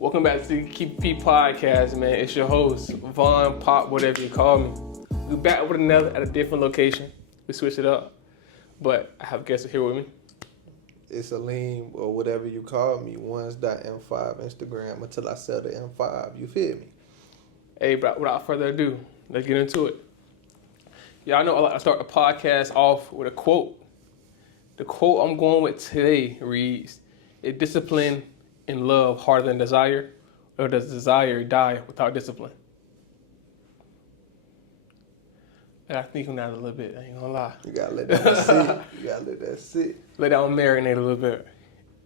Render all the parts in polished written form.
Welcome back to the Keepit.P podcast, man. It's your host, Vaughn, Pop, whatever you call me. We're back with another at a different location. We switched it up, but I have guests here with me. It's Aleem or whatever you call me, ones.m5 Instagram until I sell the M5. You feel me? Hey, but without further ado, let's get into it. Y'all know I like to start the podcast off with a quote. The quote I'm going with today reads, "Is discipline in love harder than desire, or does desire die without discipline?" I gotta think on that a little bit, I ain't gonna lie. You gotta let that sit. Let that one marinate a little bit.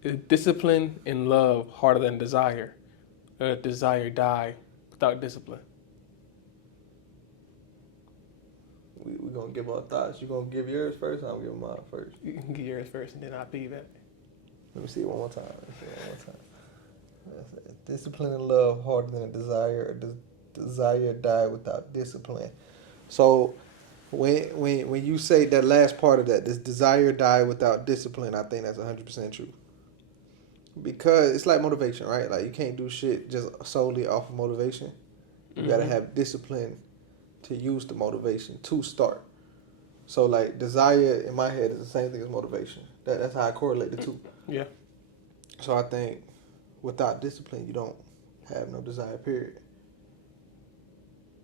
Is discipline in love harder than desire, or does desire die without discipline? We're gonna give our thoughts. You gonna give yours first, or I'm gonna give mine first? You can get yours first and then I'll piggyback. Let me see it one more time. Discipline and love harder than a desire, or does desire die without discipline? So when you say that last part of that, does desire die without discipline? I think that's 100% true. Because it's like motivation, right? Like you can't do shit just solely off of motivation. You gotta have discipline to use the motivation to start. So like desire in my head is the same thing as motivation. That's how I correlate the two. Yeah. So I think without discipline, you don't have no desire, period.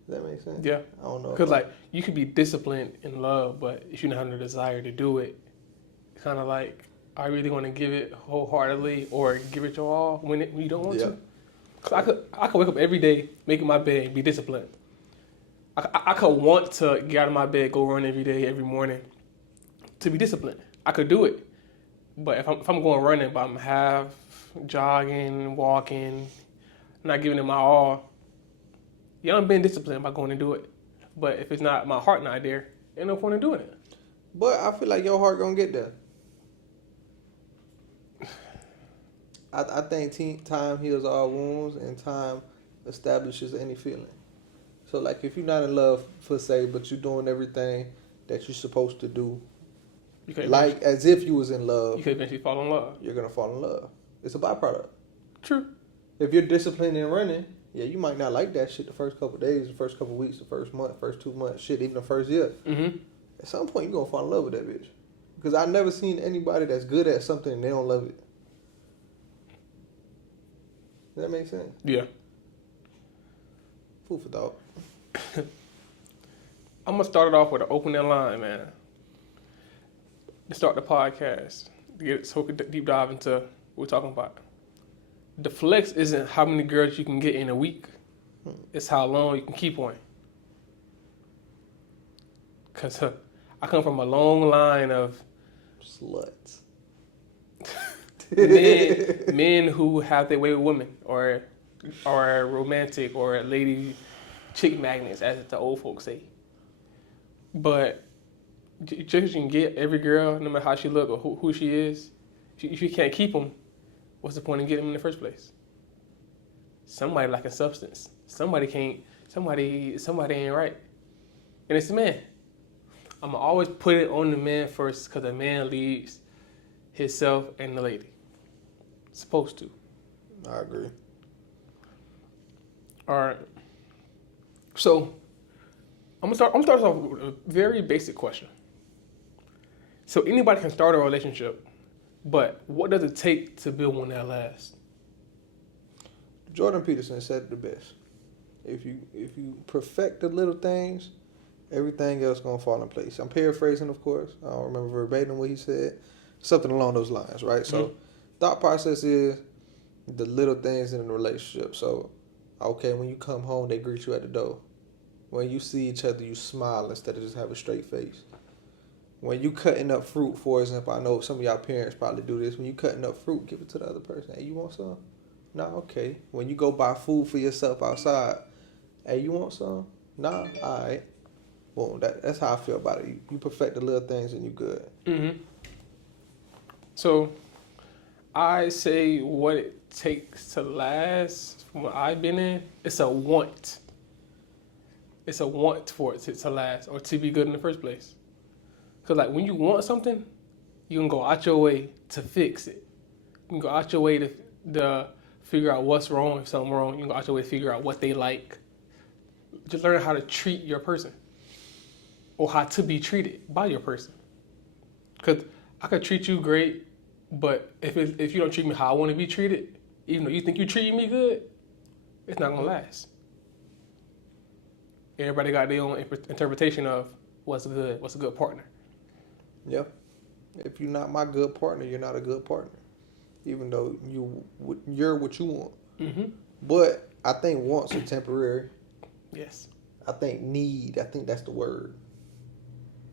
Does that make sense? Yeah. I don't know. Because like you could be disciplined in love, but if you don't have no desire to do it, it's kind of like, are you really going to give it wholeheartedly or give it your all when you don't want to? Cause I could wake up every day, make my bed, and be disciplined. I could want to get out of my bed, go run every day, every morning, to be disciplined. I could do it, but if I'm going running, but I'm half jogging, walking, not giving it my all, yeah, I'm being disciplined by going to do it. But if it's not, my heart not there, ain't no point in doing it. But I feel like your heart gonna get there. I think time heals all wounds and time establishes any feeling. So like if you're not in love per se, but you're doing everything that you're supposed to do, like as if you was in love, you could eventually fall in love. You're gonna fall in love. It's a byproduct. True. If you're disciplined in running, yeah, you might not like that shit the first couple of days, the first couple of weeks, the first month, first 2 months, shit, even the first year. Mm-hmm. At some point, you're gonna fall in love with that bitch. Because I've never seen anybody that's good at something and they don't love it. Does that make sense? Yeah. Food for thought. I'm gonna start it off with an opening line, man. To start the podcast, to get so we can deep dive into what we're talking about. The flex isn't how many girls you can get in a week. It's how long you can keep one. Cause I come from a long line of sluts. men who have their way with women, or romantic, or lady chick magnets, as the old folks say. But just you can get every girl, no matter how she look or who she is, if you can't keep them, what's the point in getting them in the first place? Somebody lacking substance. Somebody ain't right. And it's the man. I'm going to always put it on the man first, because the man leads himself and the lady. Supposed to. I agree. All right. So, I'm gonna start off with a very basic question. So anybody can start a relationship, but what does it take to build one that lasts? Jordan Peterson said it the best. If you perfect the little things, everything else gonna fall in place. I'm paraphrasing, of course. I don't remember verbatim what he said. Something along those lines, right? So, thought process is the little things in a relationship. So, okay, when you come home, they greet you at the door. When you see each other, you smile instead of just have a straight face. When you cutting up fruit, for example, I know some of y'all parents probably do this. When you cutting up fruit, give it to the other person. Hey, you want some? Nah, okay. When you go buy food for yourself outside, hey, you want some? Nah, all right. Well, that's how I feel about it. You perfect the little things and you good. Mm-hmm. So, I say what it takes to last, from what I've been in, it's a want. It's a want for it to last or to be good in the first place. Because like when you want something, you can go out your way to fix it. You can go out your way to figure out what's wrong. If something wrong, you can go out your way to figure out what they like. Just learn how to treat your person, or how to be treated by your person. Because I could treat you great, but if you don't treat me how I want to be treated, even though you think you treating me good, it's not gonna last. Everybody got their own interpretation of what's a good partner. Yep. If you're not my good partner, you're not a good partner. Even though you're what you want. Mm-hmm. But I think wants are temporary. Yes. I think that's the word.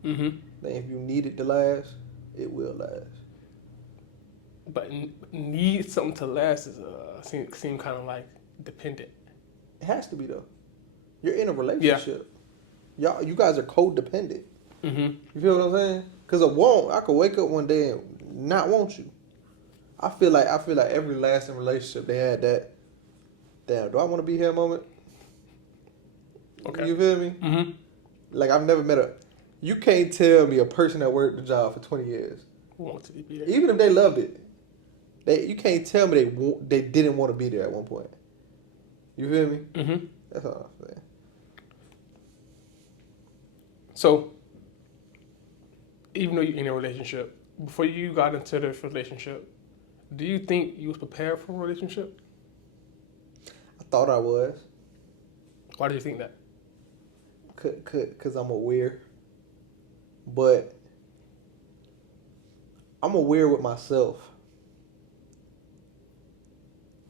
Mm-hmm. That if you need it to last, it will last. But need something to last is seem kind of like dependent. It has to be though. You're in a relationship. Yeah. You guys are codependent. Mm-hmm. You feel what I'm saying? Because I could wake up one day and not want you. I feel like every lasting relationship they had that. Damn, do I want to be here moment? Okay. You feel me? Mm-hmm. Like I've never met you can't tell me a person that worked the job for 20 years. Want to be there. Even if they loved it, you can't tell me they didn't want to be there at one point. You feel me? Mm-hmm. That's all I'm saying. So, even though you're in a relationship, before you got into this relationship, do you think you was prepared for a relationship? I thought I was. Why do you think that? Because I'm aware. But I'm aware with myself.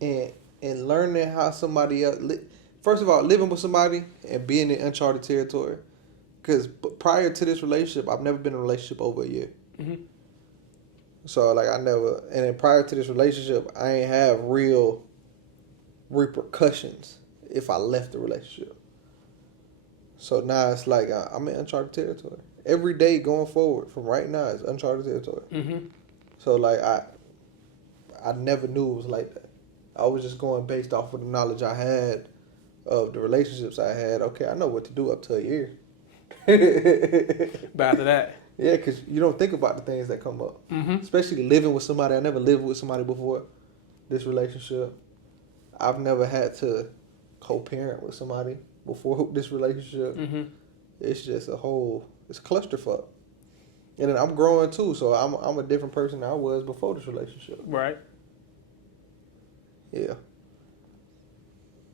And learning how somebody else... First of all, living with somebody and being in uncharted territory. Because prior to this relationship, I've never been in a relationship over a year. Mm-hmm. So, like, and then prior to this relationship, I ain't have real repercussions if I left the relationship. So now it's like I'm in uncharted territory. Every day going forward from right now is uncharted territory. Mm-hmm. So, like, I never knew it was like that. I was just going based off of the knowledge I had of the relationships I had. Okay, I know what to do up to a year. But after that, yeah, because you don't think about the things that come up. mm-hmm. Especially living with somebody. I never lived with somebody before this relationship. I've never had to co-parent with somebody before this relationship. Mm-hmm. It's just it's a clusterfuck. And then I'm growing too, so I'm a different person than I was before this relationship. Right. Yeah.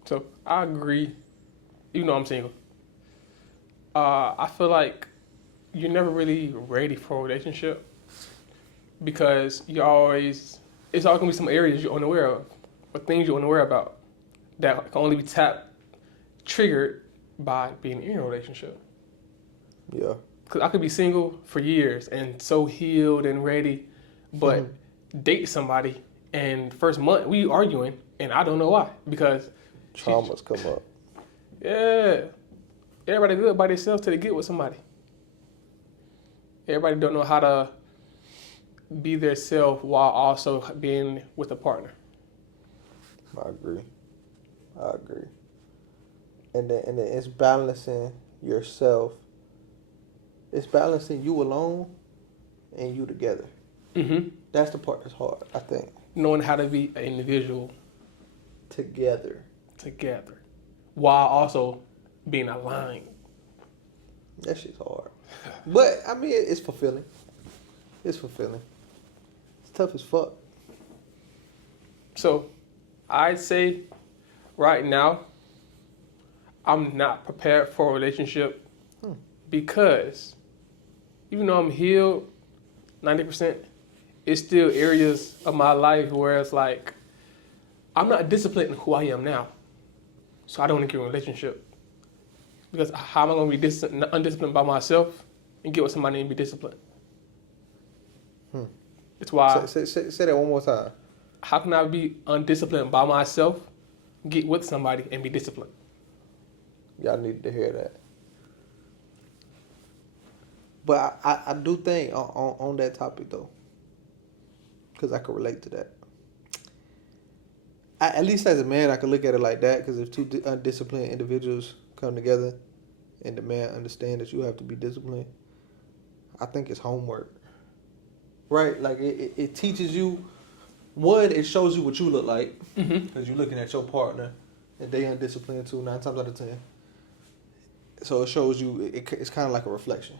So I agree, even though I'm single. I feel like you're never really ready for a relationship because it's always gonna be some areas you're unaware of or things you're unaware about that can only be triggered by being in a relationship. Yeah. Because I could be single for years and so healed and ready, but date somebody and first month we arguing and I don't know why because traumas come up. Yeah. Everybody good by themselves till they get with somebody. Everybody don't know how to be their self while also being with a partner. I agree. And then it's balancing yourself. It's balancing you alone and you together. Mm-hmm. That's the part that's hard, I think. Knowing how to be an individual Together. While also being aligned. That shit's hard. But, I mean, it's fulfilling. It's tough as fuck. So, I'd say right now, I'm not prepared for a relationship because even though I'm healed 90%, it's still areas of my life where it's like, I'm not disciplined in who I am now. So I don't want to get in a relationship. Because how am I going to be undisciplined by myself and get with somebody and be disciplined? It's why... Say that one more time. How can I be undisciplined by myself, get with somebody, and be disciplined? Y'all needed to hear that. But I do think on that topic, though, because I could relate to that. At least as a man, I could look at it like that, because if two undisciplined individuals come together and the man understand that you have to be disciplined, I think it's homework. Right? Like, it teaches you one, it shows you what you look like Mm-hmm. because you're looking at your partner, and they undisciplined too. 9 times out of 10. So it shows you. It's kind of like a reflection.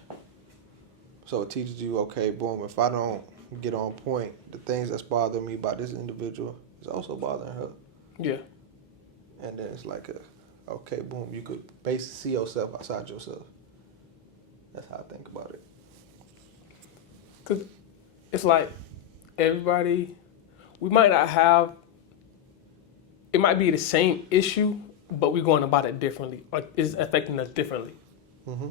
So it teaches you, okay, boom. If I don't get on point, the things that's bothering me about this individual is also bothering her. Yeah. And then it's like okay, boom. You could basically see yourself outside yourself. That's how I think about it. Cause it's like everybody, we might not have. It might be the same issue, but we're going about it differently, or it's affecting us differently. Mm-hmm.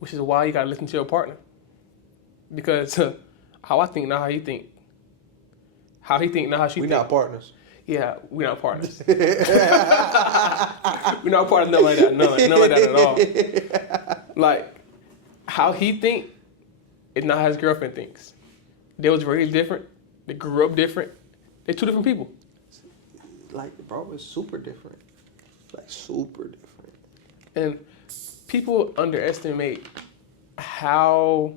Which is why you gotta listen to your partner, because how I think, not how he think. How he think, not how she We think. not partners. Yeah, we're not partners. We're not partners, nothing like that. Nothing like that at all. Like, how he think is not how his girlfriend thinks. They was raised different. They grew up different. They're two different people. Like, bro, it's super different. Like, super different. And people underestimate how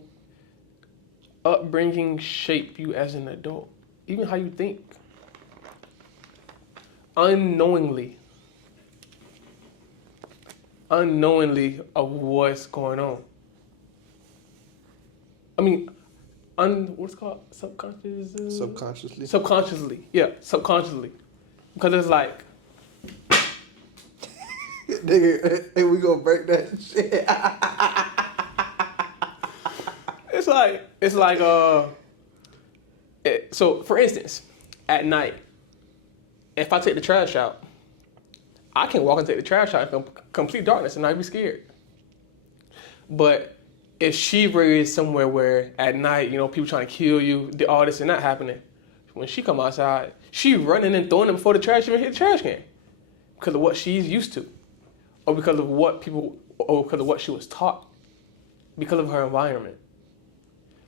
upbringing shape you as an adult. Even how you think. Unknowingly of what's going on. I mean, what's it called? Subconsciously. Subconsciously. Yeah, subconsciously. Because it's like, Nigga, hey, we gonna break that shit. so for instance, at night, if I take the trash out, I can walk and take the trash out in complete darkness and not be scared. But if she raised somewhere where at night, people trying to kill you, all this and that happening, when she come outside, she running and throwing it before the trash even hit the trash can. Because of what she's used to. Or because of what she was taught. Because of her environment.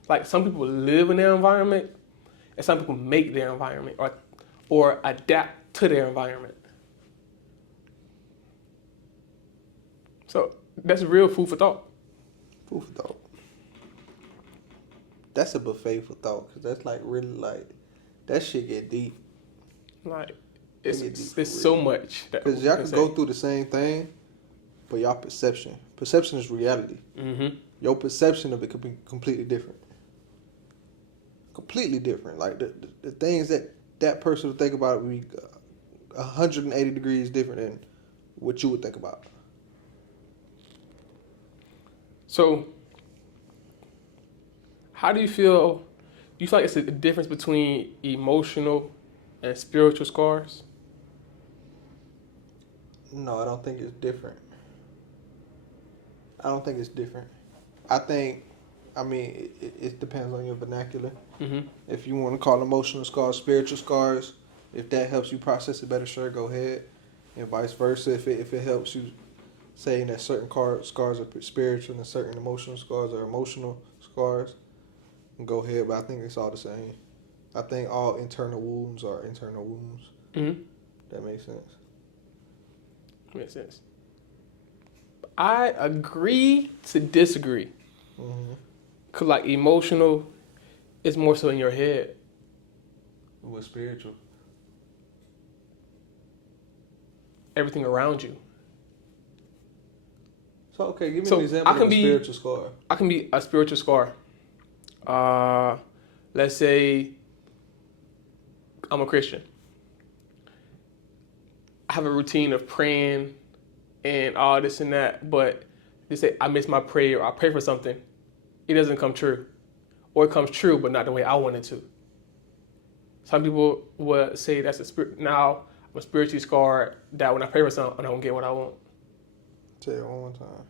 Like, some people live in their environment, and some people make their environment or adapt to their environment. So that's real food for thought. Food for thought. That's a buffet for thought, because that's like really like, that shit get deep. Like, it's so much. Because y'all can go through the same thing, but y'all perception is reality. Mm-hmm. Your perception of it could be completely different. Completely different. Like the things that person would think about would be 180 degrees different than what you would think about. So, how do you feel? Do you feel like it's a difference between emotional and spiritual scars? No, I don't think it's different. I mean, it depends on your vernacular. Mm-hmm. If you want to call emotional scars spiritual scars, if that helps you process it better, sure, go ahead. And vice versa, if it helps you saying that certain scars are spiritual and certain emotional scars are emotional scars, go ahead. But I think it's all the same. I think all internal wounds are internal wounds. Mm-hmm. That makes sense. Makes sense. I agree to disagree. Mm-hmm. Cause like emotional is more so in your head. What's spiritual? Everything around you. So okay, give me an example of a spiritual scar. I can be a spiritual scar. Let's say I'm a Christian. I have a routine of praying and all this and that, but they say I miss my prayer or I pray for something, it doesn't come true. Or it comes true, but not the way I want it to. Some people would say that's a spirit. Now, I'm spiritually scarred that when I pray for something, I don't get what I want. Say it one more time.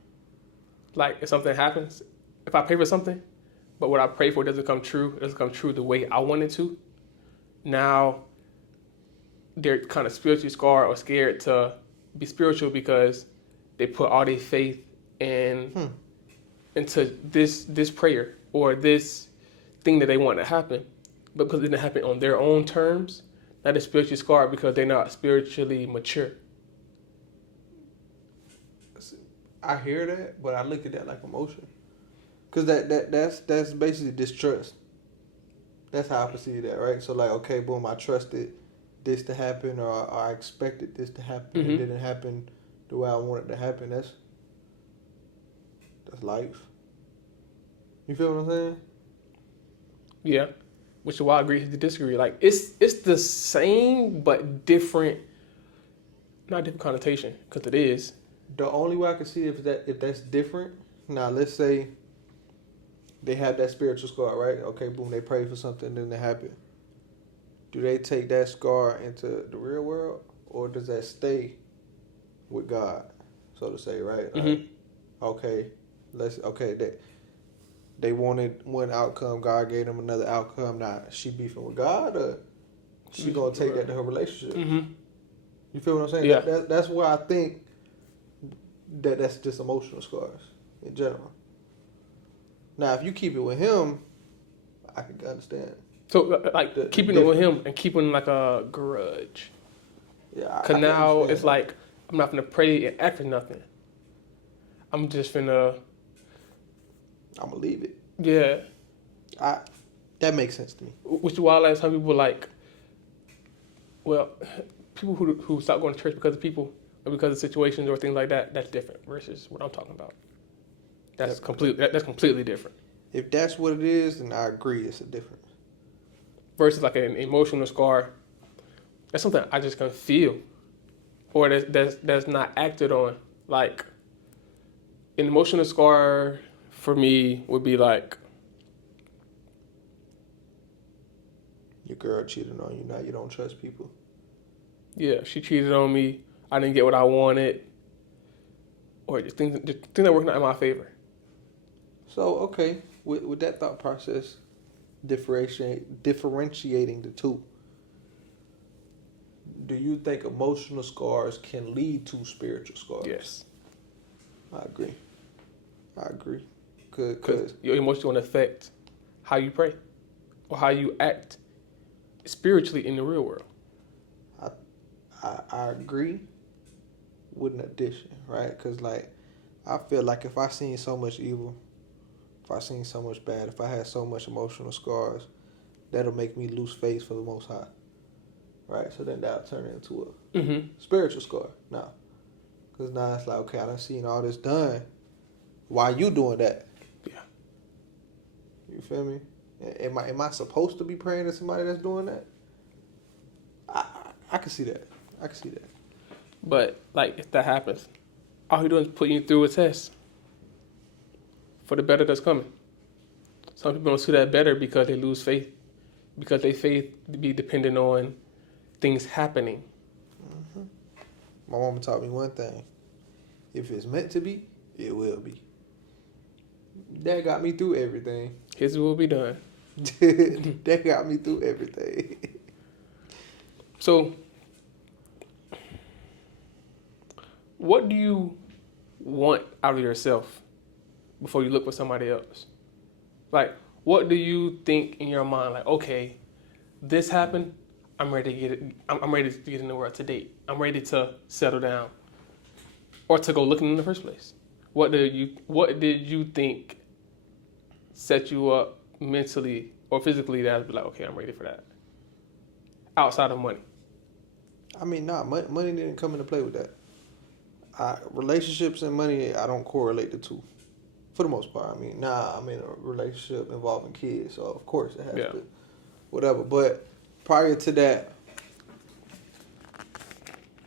Like, if something happens, if I pray for something, but what I pray for doesn't come true, it doesn't come true the way I want it to, now they're kind of spiritually scarred or scared to be spiritual because they put all their faith into this prayer or this thing that they want to happen, but because it didn't happen on their own terms, now they're spiritually scarred because they're not spiritually mature. I hear that, but I look at that like emotion, because that's basically distrust. That's how I perceive that, right? So like, okay, boom, I trusted this to happen, or I expected this to happen. Mm-hmm. It didn't happen the way I wanted it to happen. That's life. You feel what I'm saying? Yeah, which is why I agree to disagree. Like it's the same but different, not different connotation because it is. The only way I can see if that's different. Now, let's say they have that spiritual scar, right? Okay, boom, they pray for something, then it happened. Do they take that scar into the real world, or does that stay with God, so to say, right? Mm-hmm. Like, okay, they wanted one outcome, God gave them another outcome. Now, she beefing with God, or she gonna take that to her relationship? Mm-hmm. You feel what I'm saying? Yeah. That's why I think that's just emotional scars in general. Now, if you keep it with him, I can understand. So like The keeping it with him and keeping like a grudge. Yeah, Cause now it's like I'm not gonna pray and act for nothing. I'm just gonna. I'm gonna leave it. Yeah. That makes sense to me. Which is why like some people like. Well, people who stop going to church because of people or because of situations or things like that. That's different versus what I'm talking about. That's completely different. If that's what it is, then I agree. It's a difference. Versus like an emotional scar. That's something I just can feel, or that's not acted on. Like an emotional scar for me would be like Your girl cheated on you. Now you don't trust people. yeah, she cheated on me. I didn't get what I wanted, or just things that work not in my favor. So okay, with that thought process, differentiating the two. Do you think emotional scars can lead to spiritual scars? Yes. I agree. Because your emotions going to affect how you pray or how you act spiritually in the real world. I agree with an addition, right? Because, like, I feel like if I seen so much evil, if I seen so much bad, if I had so much emotional scars, that'll make me lose faith for the Most High, right? So then that'll turn into a spiritual scar now. Because now it's like, okay, I done seen all this done. Why you doing that? Yeah. You feel me? Am I supposed to be praying to somebody that's doing that? I can see that. I can see that. But, like, if that happens, all you're doing is putting you through a test for the better that's coming. Some people don't see that better because they lose faith, because their faith be dependent on things happening. Mm-hmm. My mama taught me one thing. If it's meant to be, it will be. That got me through everything. His will be done. That got me through everything. So, what do you want out of yourself before you look for somebody else? Like, what do you think in your mind? Like, okay, this happened. I'm ready to get it. I'm ready to get in the world to date. I'm ready to settle down, or to go looking in the first place. What did you think set you up mentally or physically that I'd be like, okay, I'm ready for that? Outside of money. I mean, money didn't come into play with that. Relationships and money, I don't correlate the two, for the most part. I mean, I'm in a relationship involving kids, so of course it has to, whatever. But prior to that,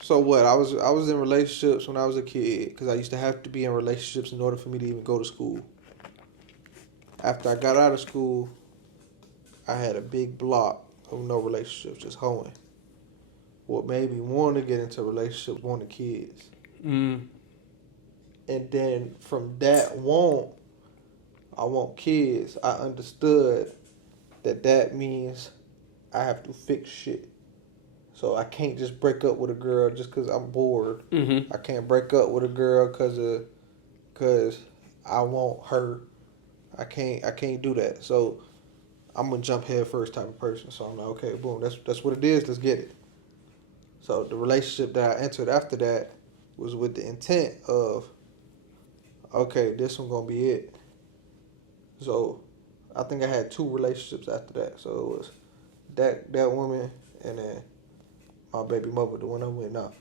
so what? I was in relationships when I was a kid because I used to have to be in relationships in order for me to even go to school. After I got out of school, I had a big block of no relationships, just hoeing. What made me want to get into relationships, want the kids. Mm. And then from that I want kids, I understood that means I have to fix shit. So I can't just break up with a girl just because I'm bored. Mm-hmm. I can't break up with a girl because I want her. I can't do that. So I'm gonna jump head first type of person. So I'm like, okay, boom, that's what it is. Let's get it. So the relationship that I entered after that was with the intent of, okay, this one gonna be it. So I think I had 2 relationships after that. So it was that woman and then my baby mother, the one I'm with now.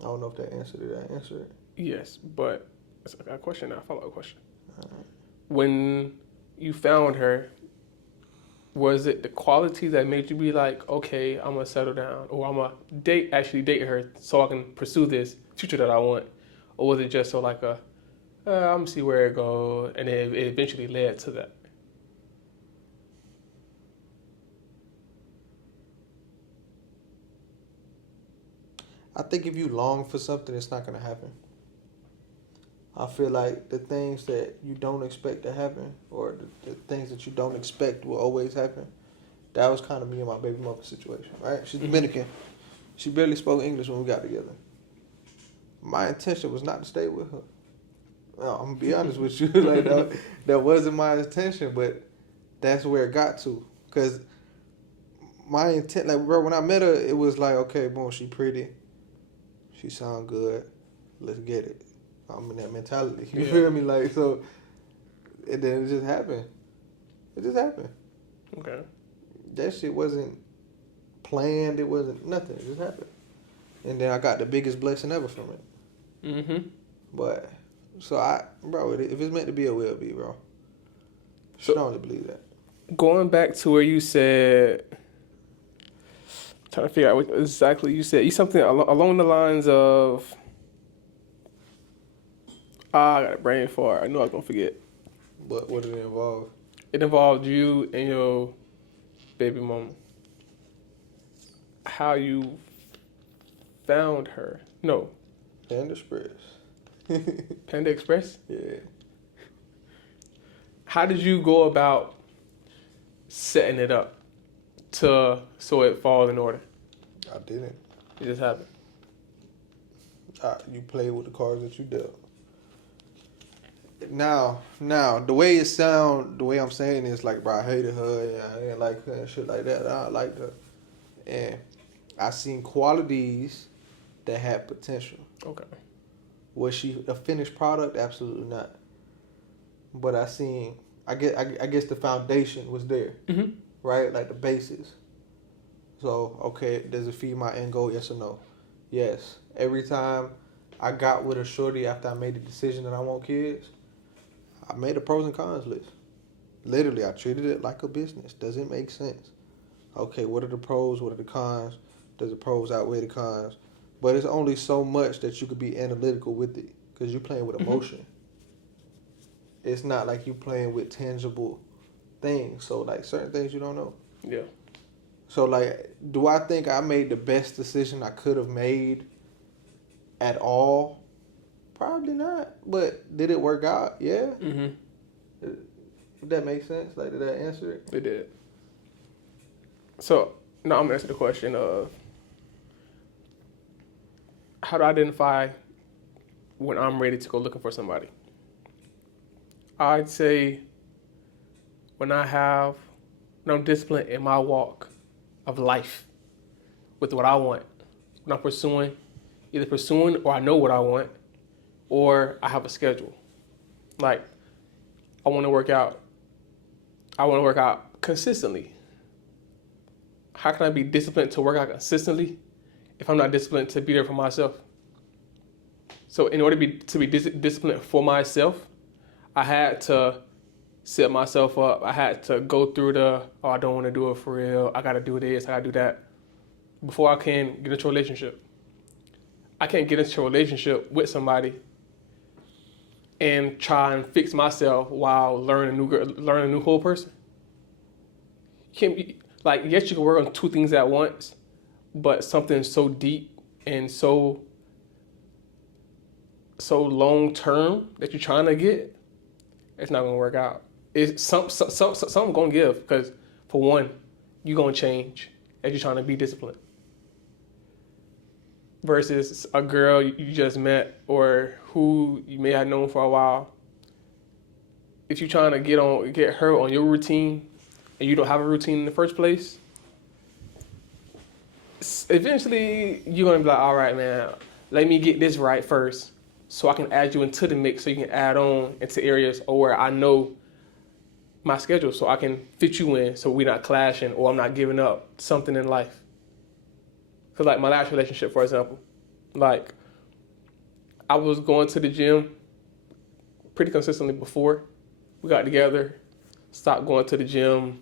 I don't know if that answered it. Did I answer it? Yes, but I got a question now. Follow-up question. Alright. When you found her, was it the quality that made you be like, okay, I'm gonna settle down, or I'm gonna date her so I can pursue this future that I want, or was it just so like I'm gonna see where it goes, and it eventually led to that? I think if you long for something, it's not gonna happen. I feel like the things that you don't expect to happen, or the things that you don't expect will always happen. That was kind of me and my baby mother situation, right? She's Dominican. She barely spoke English when we got together. My intention was not to stay with her. No, I'm gonna be honest with you. Like that wasn't my intention, but that's where it got to. Cause my intent, like, bro, when I met her, it was like, okay, boom, she pretty, she sound good, let's get it. I'm in that mentality. You feel me? Like, so, and then it just happened. It just happened. Okay. That shit wasn't planned. It wasn't nothing. It just happened. And then I got the biggest blessing ever from it. Mm-hmm. But, so bro, if it's meant to be, it will be, bro. So, Strongly believe that. Going back to where you said, trying to figure out what exactly you said. You something along the lines of, I got a brain fart. I knew I was gonna forget. But what did it involve? It involved you and your baby mama. How you found her? No. Panda Express. Panda Express? Yeah. How did you go about setting it up so it falls in order? I didn't. It just happened. You played with the cards that you dealt. Now, the way it sound, the way I'm saying is like, bro, I hated her and I didn't like her and shit like that. I liked her. And I seen qualities that had potential. Okay. Was she a finished product? Absolutely not. But I guess the foundation was there, right? Like the basis. So, okay, does it feed my end goal? Yes or no? Yes. Every time I got with a shorty after I made the decision that I want kids, I made a pros and cons list. Literally, I treated it like a business. Does it make sense? Okay, what are the pros? What are the cons? Does the pros outweigh the cons? But it's only so much that you could be analytical with it because you're playing with emotion. It's not like you playing with tangible things. So, like, certain things you don't know. Yeah. So, like, do I think I made the best decision I could have made at all? Probably not. But did it work out? Yeah. Mm-hmm. If that makes sense, like, did that answer it? It did. So, now I'm going to answer the question of how to identify when I'm ready to go looking for somebody. I'd say when I'm disciplined in my walk of life with what I want, when I'm either pursuing or I know what I want, or I have a schedule. Like, I want to work out consistently. How can I be disciplined to work out consistently if I'm not disciplined to be there for myself? So in order to be disciplined for myself, I had to set myself up. I had to go through I don't want to do it for real. I got to do this. I got to do that before I can get into a relationship. I can't get into a relationship with somebody and try and fix myself while learning a new whole person. You can't be, like, yes, you can work on 2 things at once, but something so deep and so long term that you're trying to get, it's not gonna work out. It's something gonna give, because for one, you're gonna change as you're trying to be disciplined. Versus a girl you just met or who you may have known for a while. If you're trying to get her on your routine and you don't have a routine in the first place, eventually you're gonna be like, all right, man, let me get this right first so I can add you into the mix so you can add on into areas where I know my schedule so I can fit you in so we're not clashing or I'm not giving up something in life. Because like my last relationship, for example, like I was going to the gym pretty consistently before we got together, stopped going to the gym,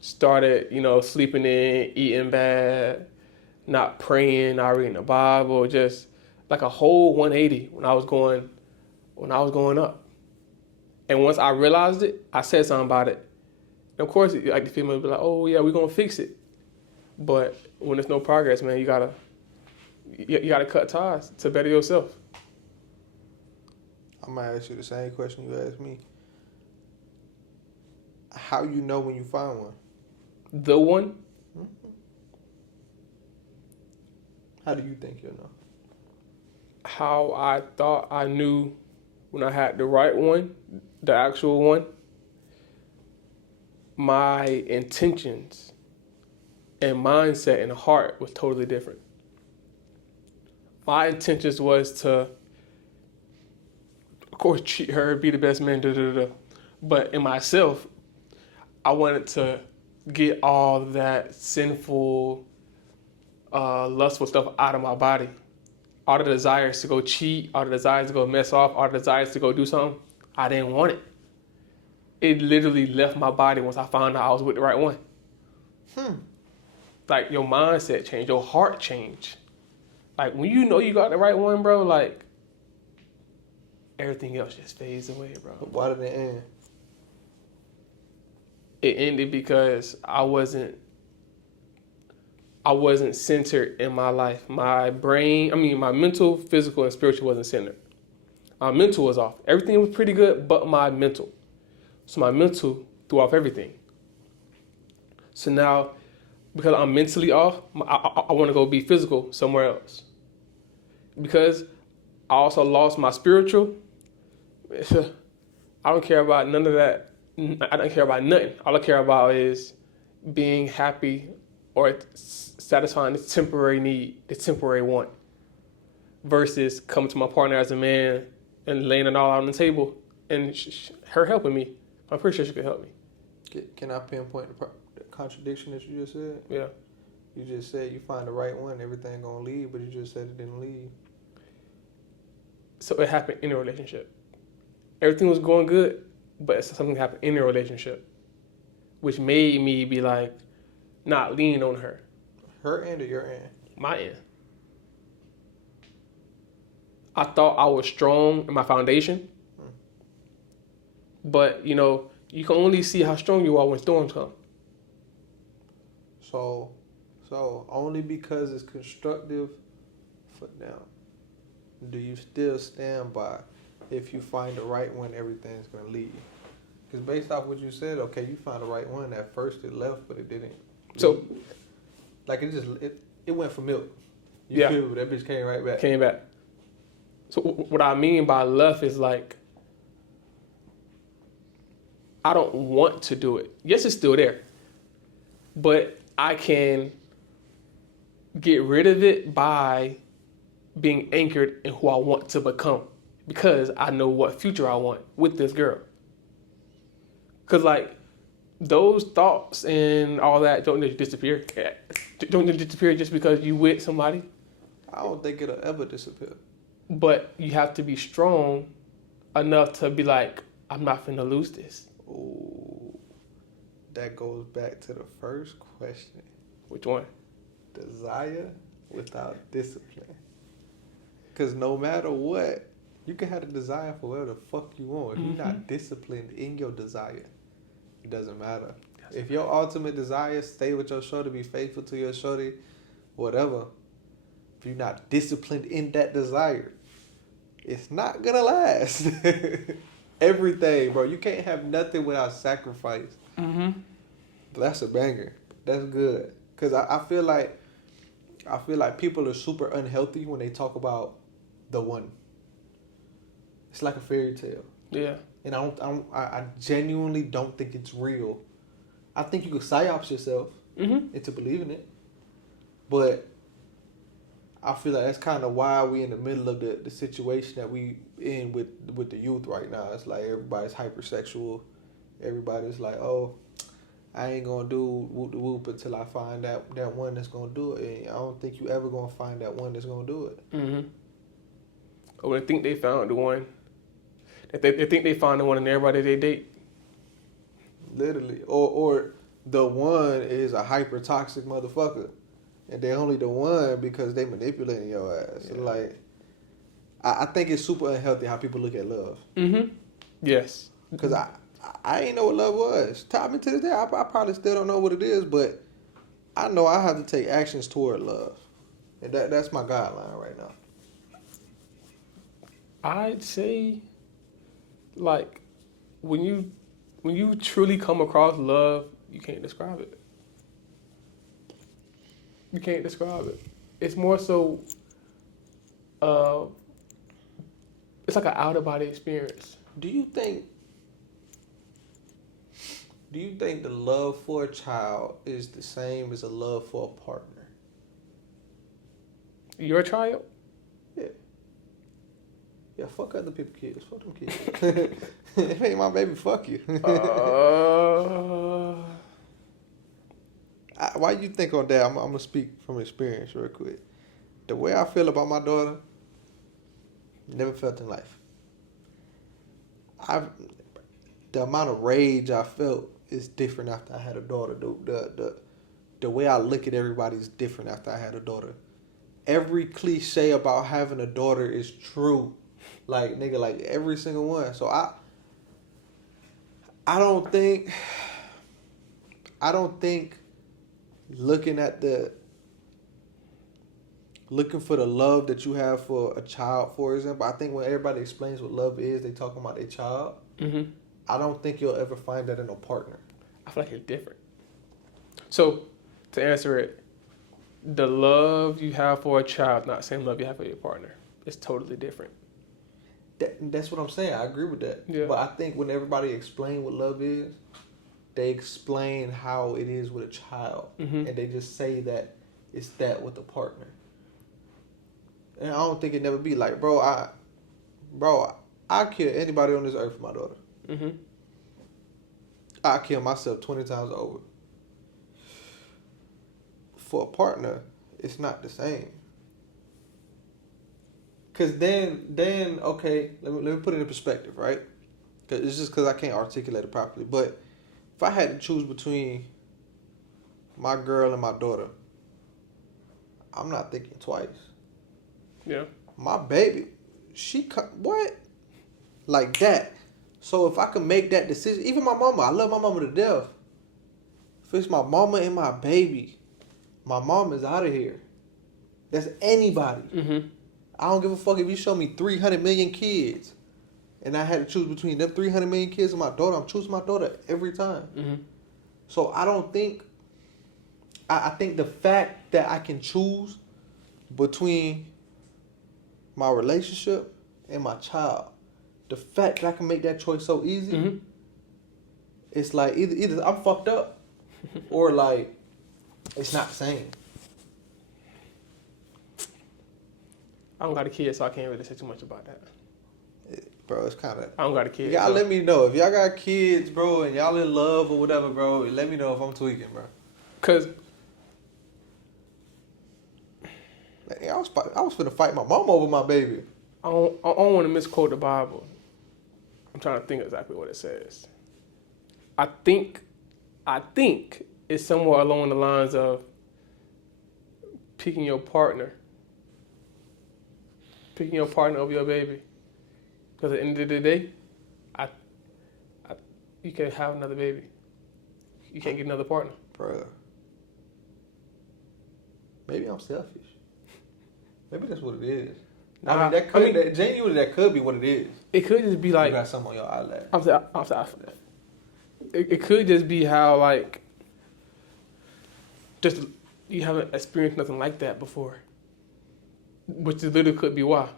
started, sleeping in, eating bad, not praying, not reading the Bible, just like a whole 180 when I was going up. And once I realized it, I said something about it. And of course, like the female would be like, "Oh yeah, we're gonna fix it." But when there's no progress, man, you gotta cut ties to better yourself. I'm gonna ask you the same question you asked me. How you know when you find one? The one? How do you think you'll know? How I thought I knew when I had the right one, the actual one. My intentions and mindset and heart was totally different. My intentions was to, of course, treat her, be the best man, But in myself, I wanted to get all that sinful, lustful stuff out of my body. All the desires to go cheat, all the desires to go mess off, all the desires to go do something, I didn't want it. It literally left my body once I found out I was with the right one. Like your mindset changed, your heart changed. Like when you know you got the right one, bro, like everything else just fades away, bro. Why did it end? It ended because I wasn't centered in my life. My brain, my mental, physical, and spiritual wasn't centered. My mental was off. Everything was pretty good, but my mental. So my mental threw off everything. So now, because I'm mentally off, I want to go be physical somewhere else. Because I also lost my spiritual, I don't care about none of that. I don't care about nothing. All I care about is being happy or satisfying this temporary need, this temporary want, versus coming to my partner as a man and laying it all out on the table and her helping me. I'm pretty sure she could help me. Can I pinpoint the contradiction that you just said? Yeah. You just said you find the right one, everything gonna leave, but you just said it didn't leave. So it happened in a relationship. Everything was going good, but something happened in a relationship, which made me be like, not leaning on her. Her end or your end? My end. I thought I was strong in my foundation, but you can only see how strong you are when storms come. So only because it's constructive, foot down. Do you still stand by if you find the right one, everything's gonna leave? Because based off what you said, okay, you found the right one. At first it left, but it didn't. So, like it went for milk. Yeah. Feel, that bitch came right back. Came back. So what I mean by left is like, I don't want to do it. Yes, it's still there, but I can get rid of it by being anchored in who I want to become, because I know what future I want with this girl. Because like those thoughts and all that don't just disappear. Don't just disappear just because you with somebody. I don't think it'll ever disappear. But you have to be strong enough to be like, I'm not finna lose this. Oh, that goes back to the first question. Which one? Desire without discipline. Because no matter what, you can have a desire for whatever the fuck you want. If you're not disciplined in your desire, it doesn't matter. If your ultimate desire is stay with your shorty, be faithful to your shorty, whatever, if you're not disciplined in that desire, it's not gonna last. Everything, bro. You can't have nothing without sacrifice. That's a banger. That's good. Because I feel like people are super unhealthy when they talk about the one. It's like a fairy tale. Yeah. And I genuinely don't think it's real. I think you could psyops yourself into believing it. But I feel like that's kind of why we in the middle of the situation that we in with the youth right now. It's like everybody's hypersexual. Everybody's like, oh, I ain't gonna do whoop de whoop until I find that one that's gonna do it. And I don't think you ever gonna find that one that's gonna do it. Mm-hmm. Or they think they found the one. They think they found the one in everybody they date. Literally, or the one is a hyper toxic motherfucker, and they only the one because they manipulating your ass. Yeah. Like, I think it's super unhealthy how people look at love. Mm-hmm. Yes. Because I ain't know what love was. I mean, to this day, I probably still don't know what it is, but I know I have to take actions toward love. And that's my guideline right now. I'd say, like, when you truly come across love, you can't describe it. You can't describe it. It's more so, it's like an out-of-body experience. Do you think the love for a child is the same as a love for a partner? Your child? Yeah. Yeah, fuck other people's kids. Fuck them kids. If it ain't my baby, fuck you. Why you think on that? I'm going to speak from experience real quick. The way I feel about my daughter, never felt in life. The amount of rage I felt is different after I had a daughter. The way I look at everybody is different after I had a daughter. Every cliche about having a daughter is true. Like, nigga, like every single one. So I don't think looking for the love that you have for a child, for example, I think when everybody explains what love is, they talking about their child. Mm-hmm. I don't think you'll ever find that in a partner. I feel like it's different. So, to answer it, the love you have for a child, not the same love you have for your partner. It's totally different. That's what I'm saying. I agree with that. Yeah. But I think when everybody explain what love is, they explain how it is with a child. Mm-hmm. And they just say that it's that with a partner. And I don't think it never be like, bro, I kill anybody on this earth for my daughter. Mm-hmm. I kill myself 20 times over. For a partner, it's not the same. Cause then okay, let me put it in perspective, right? Cause it's just cause I can't articulate it properly. But if I had to choose between my girl and my daughter, I'm not thinking twice. Yeah. My baby, what? Like that. So if I can make that decision, even my mama, I love my mama to death. If it's my mama and my baby, my mom is out of here. That's anybody. Mm-hmm. I don't give a fuck if you show me 300 million kids and I had to choose between them 300 million kids and my daughter. I'm choosing my daughter every time. Mm-hmm. So I don't think, I think the fact that I can choose between my relationship and my child, the fact that I can make that choice so easy, Mm-hmm. it's like either I'm fucked up or like it's not the same. I don't got a kid, so I can't really say too much about that. Bro, it's kind of... I don't got a kid. Y'all so. let me know. If y'all got kids, bro, and y'all in love or whatever, bro, let me know if I'm tweaking, bro. Because... Like, I was finna fight my mom over my baby. I don't want to misquote the Bible. I'm trying to think exactly what it says. I think it's somewhere along the lines of picking your partner over your baby. Because at the end of the day, you can't have another baby. You can't get another partner. Bro. Maybe I'm selfish. Maybe that's what it is. Nah, Genuinely, that could be what it is. It could just be like... You got something on your eyelash. I'm sorry. It could just be how, like, just you haven't experienced nothing like that before. Which literally could be why.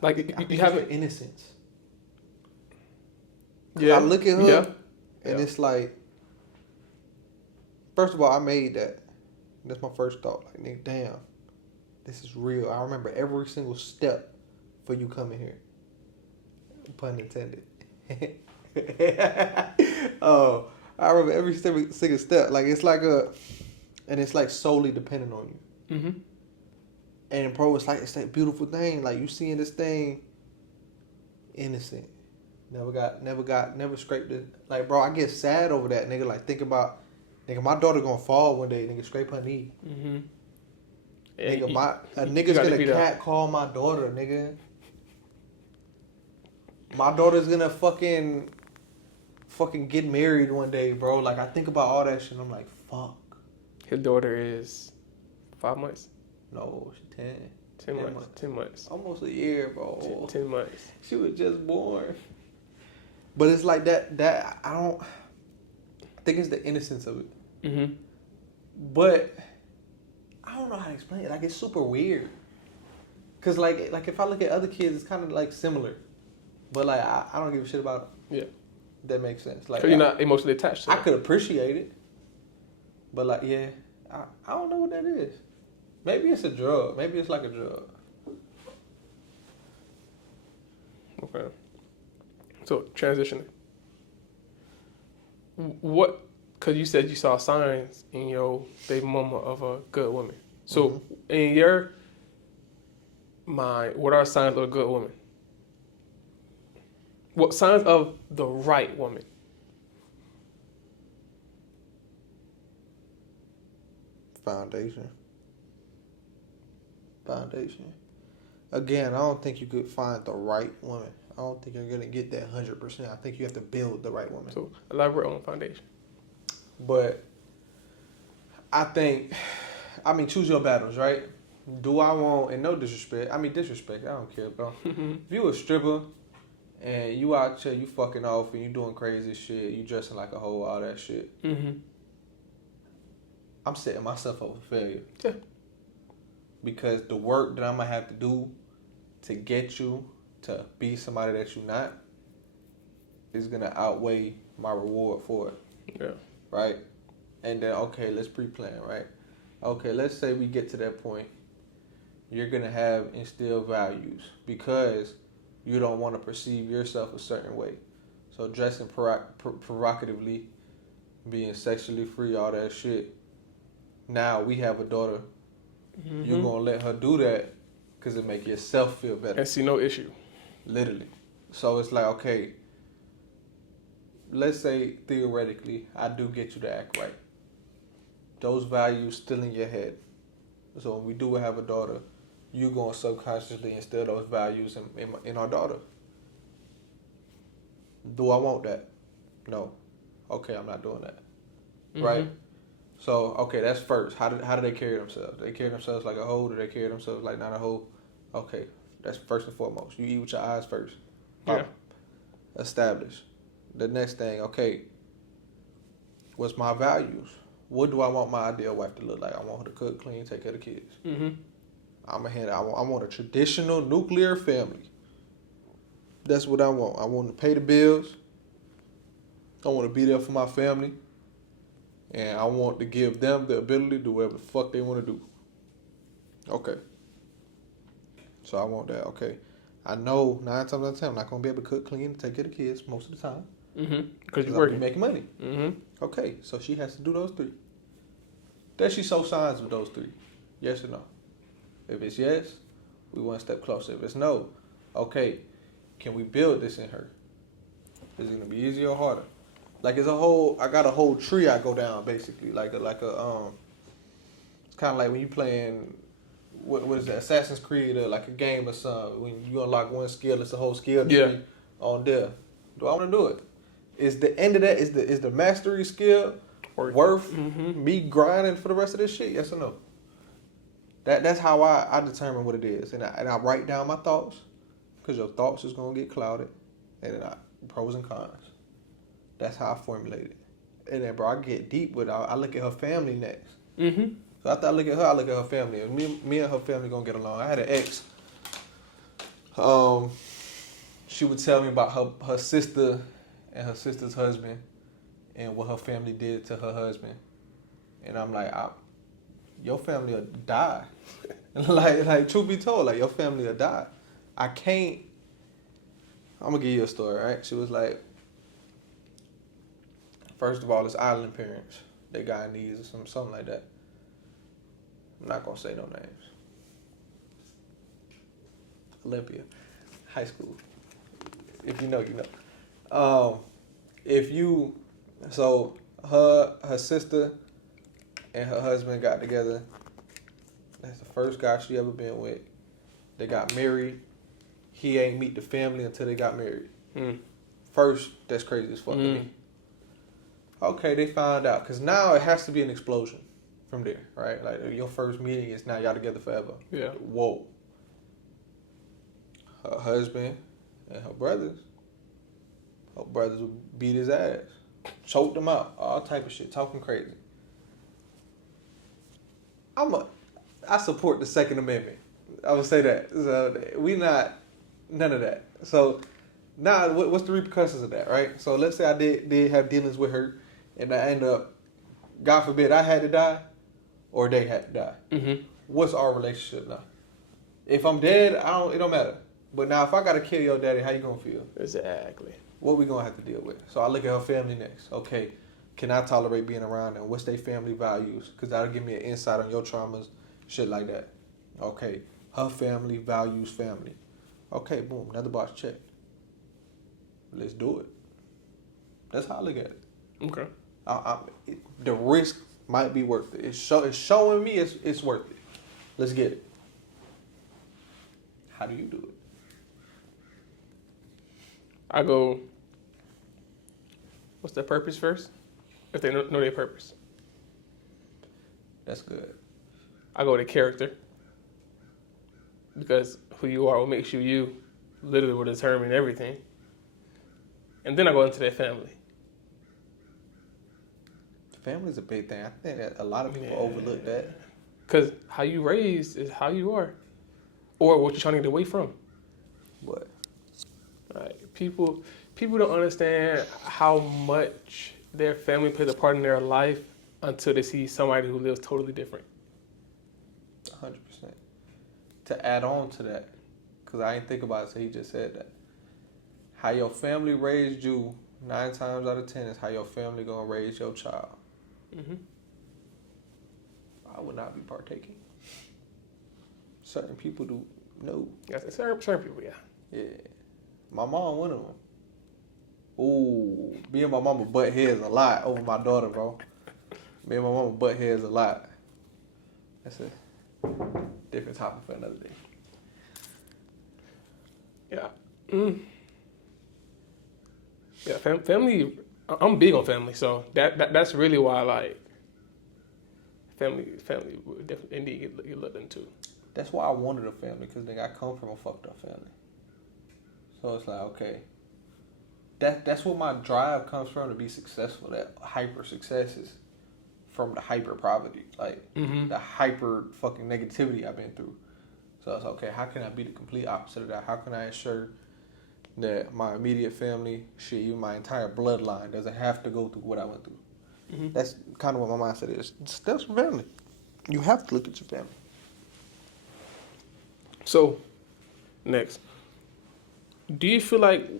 Like, you haven't... innocence. Yeah. I look at her, and Yeah. it's like... First of all, I made that. That's my first thought. Like, nigga, damn. this is real. I remember every single step for you coming here. Pun intended. Oh, I remember every single step. Like it's like and it's like solely dependent on you. Mm-hmm. And bro, it's like it's that beautiful thing. Like you seeing this thing, innocent. Never scraped it. Like bro, I get sad over that, nigga. Like think about, nigga, my daughter gonna fall one day, nigga, scrape her knee. Mm-hmm. Nigga, a nigga's gonna catcall my daughter, nigga. My daughter's gonna fucking get married one day, bro. Like I think about all that shit, and I'm like, fuck. His daughter is 5 months. No, she's 10. 10 months. 10 months. Almost a year, bro. 10 months. She was just born. But it's like that I think it's the innocence of it. Mm-hmm. But I don't know how to explain it. Like it's super weird. Cause like if I look at other kids, it's kind of like similar. But like I don't give a shit about it. Yeah. That makes sense. Like you're not emotionally attached to it. I could appreciate it. But like yeah, I don't know what that is. Maybe it's a drug. Maybe it's like a drug. Okay. So transitioning. What? Because you said you saw signs in your baby mama of a good woman. So in your mind, what are signs of a good woman? What signs of the right woman? Foundation. Again, I don't think you could find the right woman. I don't think you're gonna get that 100%. I think you have to build the right woman. So elaborate on foundation. But I think, choose your battles, right? Do I want, and no disrespect, disrespect, I don't care, bro. If you a stripper and you out here, you fucking off and you doing crazy shit, you dressing like a hoe, all that shit, I'm setting myself up for failure. Yeah. Because the work that I'm going to have to do to get you to be somebody that you're not is going to outweigh my reward for it. Yeah. Right? And then, okay, let's pre-plan, right? Okay, let's say we get to that point. You're going to have instilled values because you don't want to perceive yourself a certain way. So dressing provocatively, being sexually free, all that shit. Now we have a daughter. You're going to let her do that because it make yourself feel better. I see no issue. Literally. So it's like, okay, let's say theoretically, I do get you to act right. Those values still in your head. So when we do have a daughter, you're going to subconsciously instill those values in our daughter. Do I want that? No. Okay, I'm not doing that. Right? So, okay, that's first. How do they carry themselves? Do they carry themselves like a hoe? Do they carry themselves like not a hoe? Okay, that's first and foremost. You eat with your eyes first. Yeah. Establish. The next thing, okay, what's my values? What do I want my ideal wife to look like? I want her to cook, clean, take care of the kids. I want a traditional nuclear family. That's what I want. I want to pay the bills. I want to be there for my family. And I want to give them the ability to do whatever the fuck they want to do. Okay. So I want that. Okay. I know 9 times out of 10 I'm not going to be able to cook, clean, and take care of the kids most of the time. Because you're working. Making money. Okay. So she has to do those 3. Does she show signs of those 3? Yes or no? If it's yes, we 1 step closer. If it's no, okay, can we build this in her? Is it going to be easier or harder? Like I got a whole tree I go down basically, it's kind of like when you playing, what is that, Assassin's Creed or like a game or something. When you unlock one skill, it's a whole skill tree on there. Do I want to do it? Is the end of that, is the mastery skill worth me grinding for the rest of this shit? Yes or no? That's how I determine what it is, and I write down my thoughts, because your thoughts is gonna get clouded, and then pros and cons. That's how I formulate it. And then, bro, I get deep with it. I look at her family next. So after I look at her family. And me and her family gonna get along. I had an ex. She would tell me about her sister and her sister's husband and what her family did to her husband. And I'm like, your family will die. like truth be told, like your family will die. I'm gonna give you a story, right? She was like, first of all, it's island parents. They got needs or something like that. I'm not gonna say no names. Olympia, high school. If you know, you know. So her sister and her husband got together. That's the first guy she ever been with. They got married. He ain't meet the family until they got married. First, that's crazy as fuck to me. Okay, they found out. Because now it has to be an explosion from there, right? Like, your first meeting is now y'all together forever. Yeah. Whoa. Her husband and her brothers would beat his ass. Choked him out. All type of shit. Talking crazy. I support the Second Amendment. I would say that. So we not none of that. So now, what's the repercussions of that, right? So let's say I did have dealings with her, and I end up, God forbid, I had to die, or they had to die. Mm-hmm. What's our relationship now? If I'm dead, it don't matter. But now, if I gotta kill your daddy, how you gonna feel? Exactly. What we gonna have to deal with? So I look at her family next. Okay, can I tolerate being around them? What's their family values? Because that'll give me an insight on your traumas, shit like that. Okay, her family values family. Okay, boom, another box checked. Let's do it. That's how I look at it. Okay. The risk might be worth it. It's showing me it's worth it. Let's get it. How do you do it? I go, what's their purpose first? If they know their purpose. That's good. I go to character. Because who you are, what makes you you, literally will determine everything. And then I go into their family. Family's a big thing. I think that a lot of people overlook that. Because how you raised is how you are. Or what you're trying to get away from. What? Right. People don't understand how much their family plays a part in their life until they see somebody who lives totally different. 100%. To add on to that, because I ain't think about it, so he just said that. How your family raised you, 9 times out of 10 is how your family gonna raise your child. Mm-hmm. I would not be partaking. Certain people do. No. Yeah, certain people, yeah. Yeah. My mom, one of them. Ooh, me and my mama butt heads a lot over my daughter, bro. Me and my mama butt heads a lot. That's a different topic for another day. Yeah. Yeah, family, I'm big on family, so that's really why, like, family would definitely indeed get looked into. That's why I wanted a family, because I come from a fucked up family. So it's like, okay, that's what my drive comes from, to be successful. That hyper success is from the hyper poverty, like the hyper fucking negativity I've been through. So it's okay, how can I be the complete opposite of that? How can I ensure that my immediate family, shit, even my entire bloodline doesn't have to go through what I went through? Mm-hmm. That's kind of what my mindset is. Steps for family. You have to look at your family. So, next. Do you feel like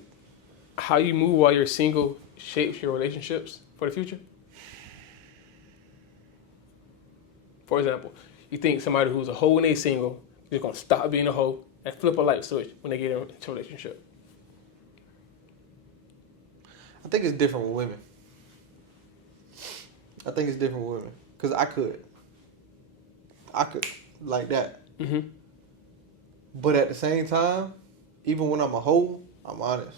how you move while you're single shapes your relationships for the future? For example, you think somebody who's a hoe when they single is going to stop being a hoe and flip a light switch when they get into a relationship? I think it's different with women. Because I could like that. Mm-hmm. But at the same time, even when I'm a hoe, I'm honest.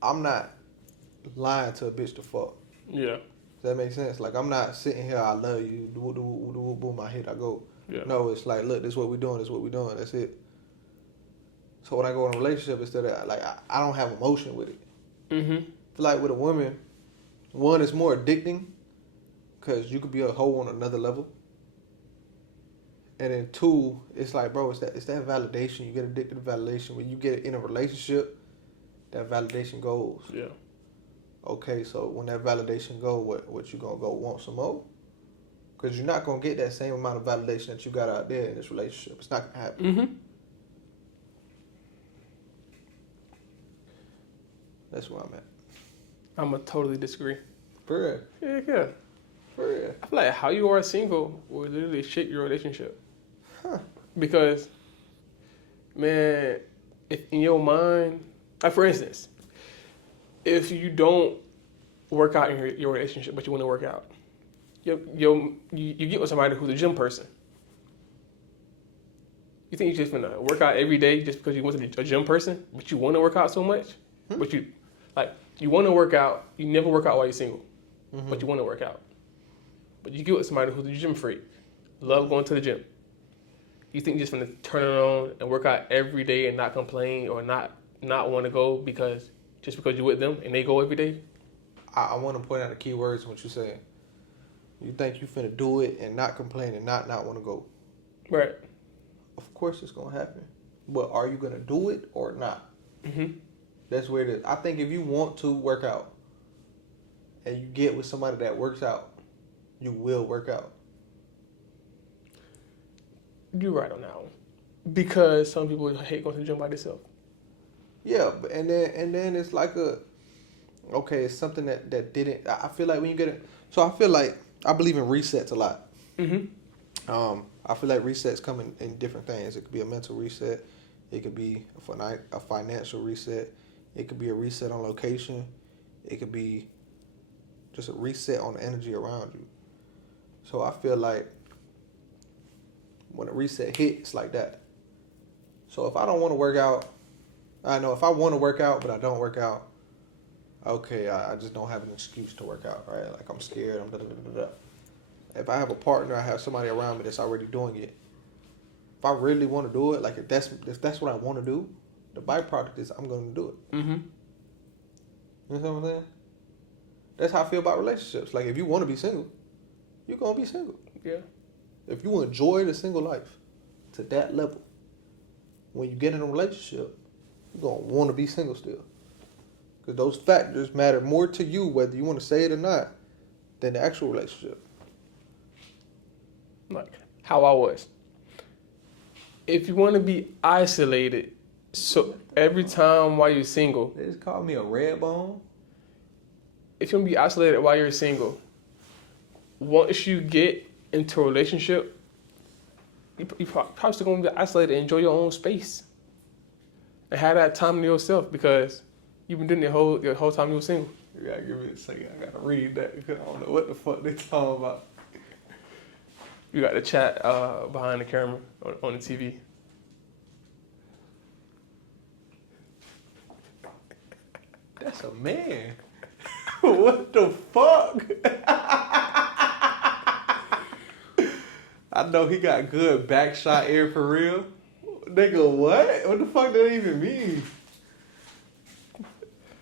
I'm not lying to a bitch to fuck. Yeah. Does that make sense? Like, I'm not sitting here, I love you, boom, I hit, I go. Yeah. No, it's like, look, this is what we're doing, that's it. So when I go in a relationship, instead of, like, I don't have emotion with it. Mm-hmm. I feel like with a woman, one, it's more addicting, because you could be a hoe on another level. And then 2, it's like, bro, it's that validation. You get addicted to validation. When you get it in a relationship, that validation goes. Yeah. Okay, so when that validation go, what you gonna go want some more? Because you're not going to get that same amount of validation that you got out there in this relationship. It's not going to happen. Mm-hmm. That's where I'm at. I'm going to totally disagree. For real. Yeah. For real. I feel like how you are single will literally shape your relationship. Huh. Because, man, if in your mind, like for instance, if you don't work out in your relationship, but you want to work out, you get with somebody who's a gym person. You think you're just gonna work out every day just because you want to be a gym person, but you want to work out so much, but you want to work out. You never work out while you're single, but you want to work out. But you get with somebody who's a gym freak, love going to the gym. You think you're just gonna turn it on and work out every day and not complain or not want to go because you're with them and they go every day? I want to point out the key words in what you're saying. You think you finna do it and not complain and not want to go. Right. Of course it's going to happen. But are you going to do it or not? Mm-hmm. That's where it is. I think if you want to work out and you get with somebody that works out, you will work out. You're right on that one. Because some people hate going to the gym by themselves. Yeah, and then it's like it's something that didn't. I feel like when you get it. So I feel like I believe in resets a lot. Mm-hmm. I feel like resets come in different things. It could be a mental reset. It could be a financial reset. It could be a reset on location. It could be just a reset on the energy around you. So I feel like when a reset hits, it's like that. So if I don't want to work out, I know if I want to work out, but I don't work out, okay, I just don't have an excuse to work out, right? Like I'm scared, I'm da-da-da-da-da. If I have a partner, I have somebody around me that's already doing it. If I really want to do it, like if that's what I want to do, the byproduct is I'm going to do it. Mm-hmm. You know what I'm saying? That's how I feel about relationships. Like if you want to be single, you're going to be single. Yeah. If you enjoy the single life to that level, when you get in a relationship, you're going to want to be single still. Because those factors matter more to you, whether you want to say it or not, than the actual relationship. Like how I was. If you want to be isolated, so every time while you're single, They just called me a red bone. if you want to be isolated while you're single, once you get into a relationship, you probably still going to be isolated and enjoy your own space. And have that time to yourself because you've been doing it the whole time you were single. You gotta give me a second. I gotta read that because I don't know what the fuck they talking about. You got the chat behind the camera on the TV. That's a man. What the fuck? I know he got good back shot air for real. Nigga, what? What the fuck that even mean?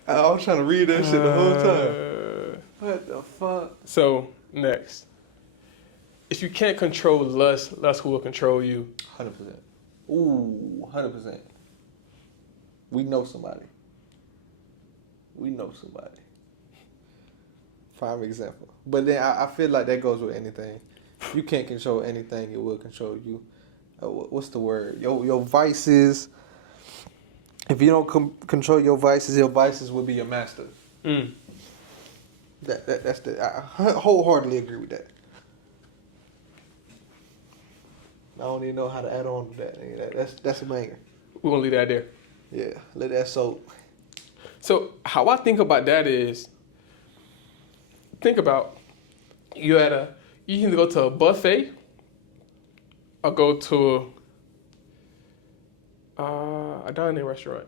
I was trying to read that shit the whole time. What the fuck? So, next. If you can't control lust will control you. 100%. Ooh, 100%. We know somebody. Prime example. But then I feel like that goes with anything. If you can't control anything, it will control you. What's the word? Your vices. If you don't control your vices will be your master. Mm. I wholeheartedly agree with that. I don't even know how to add on to that. That's a banger. We're going to leave that there. Yeah, let that soak. So how I think about that is, think about you can go to a buffet or go to a dining restaurant.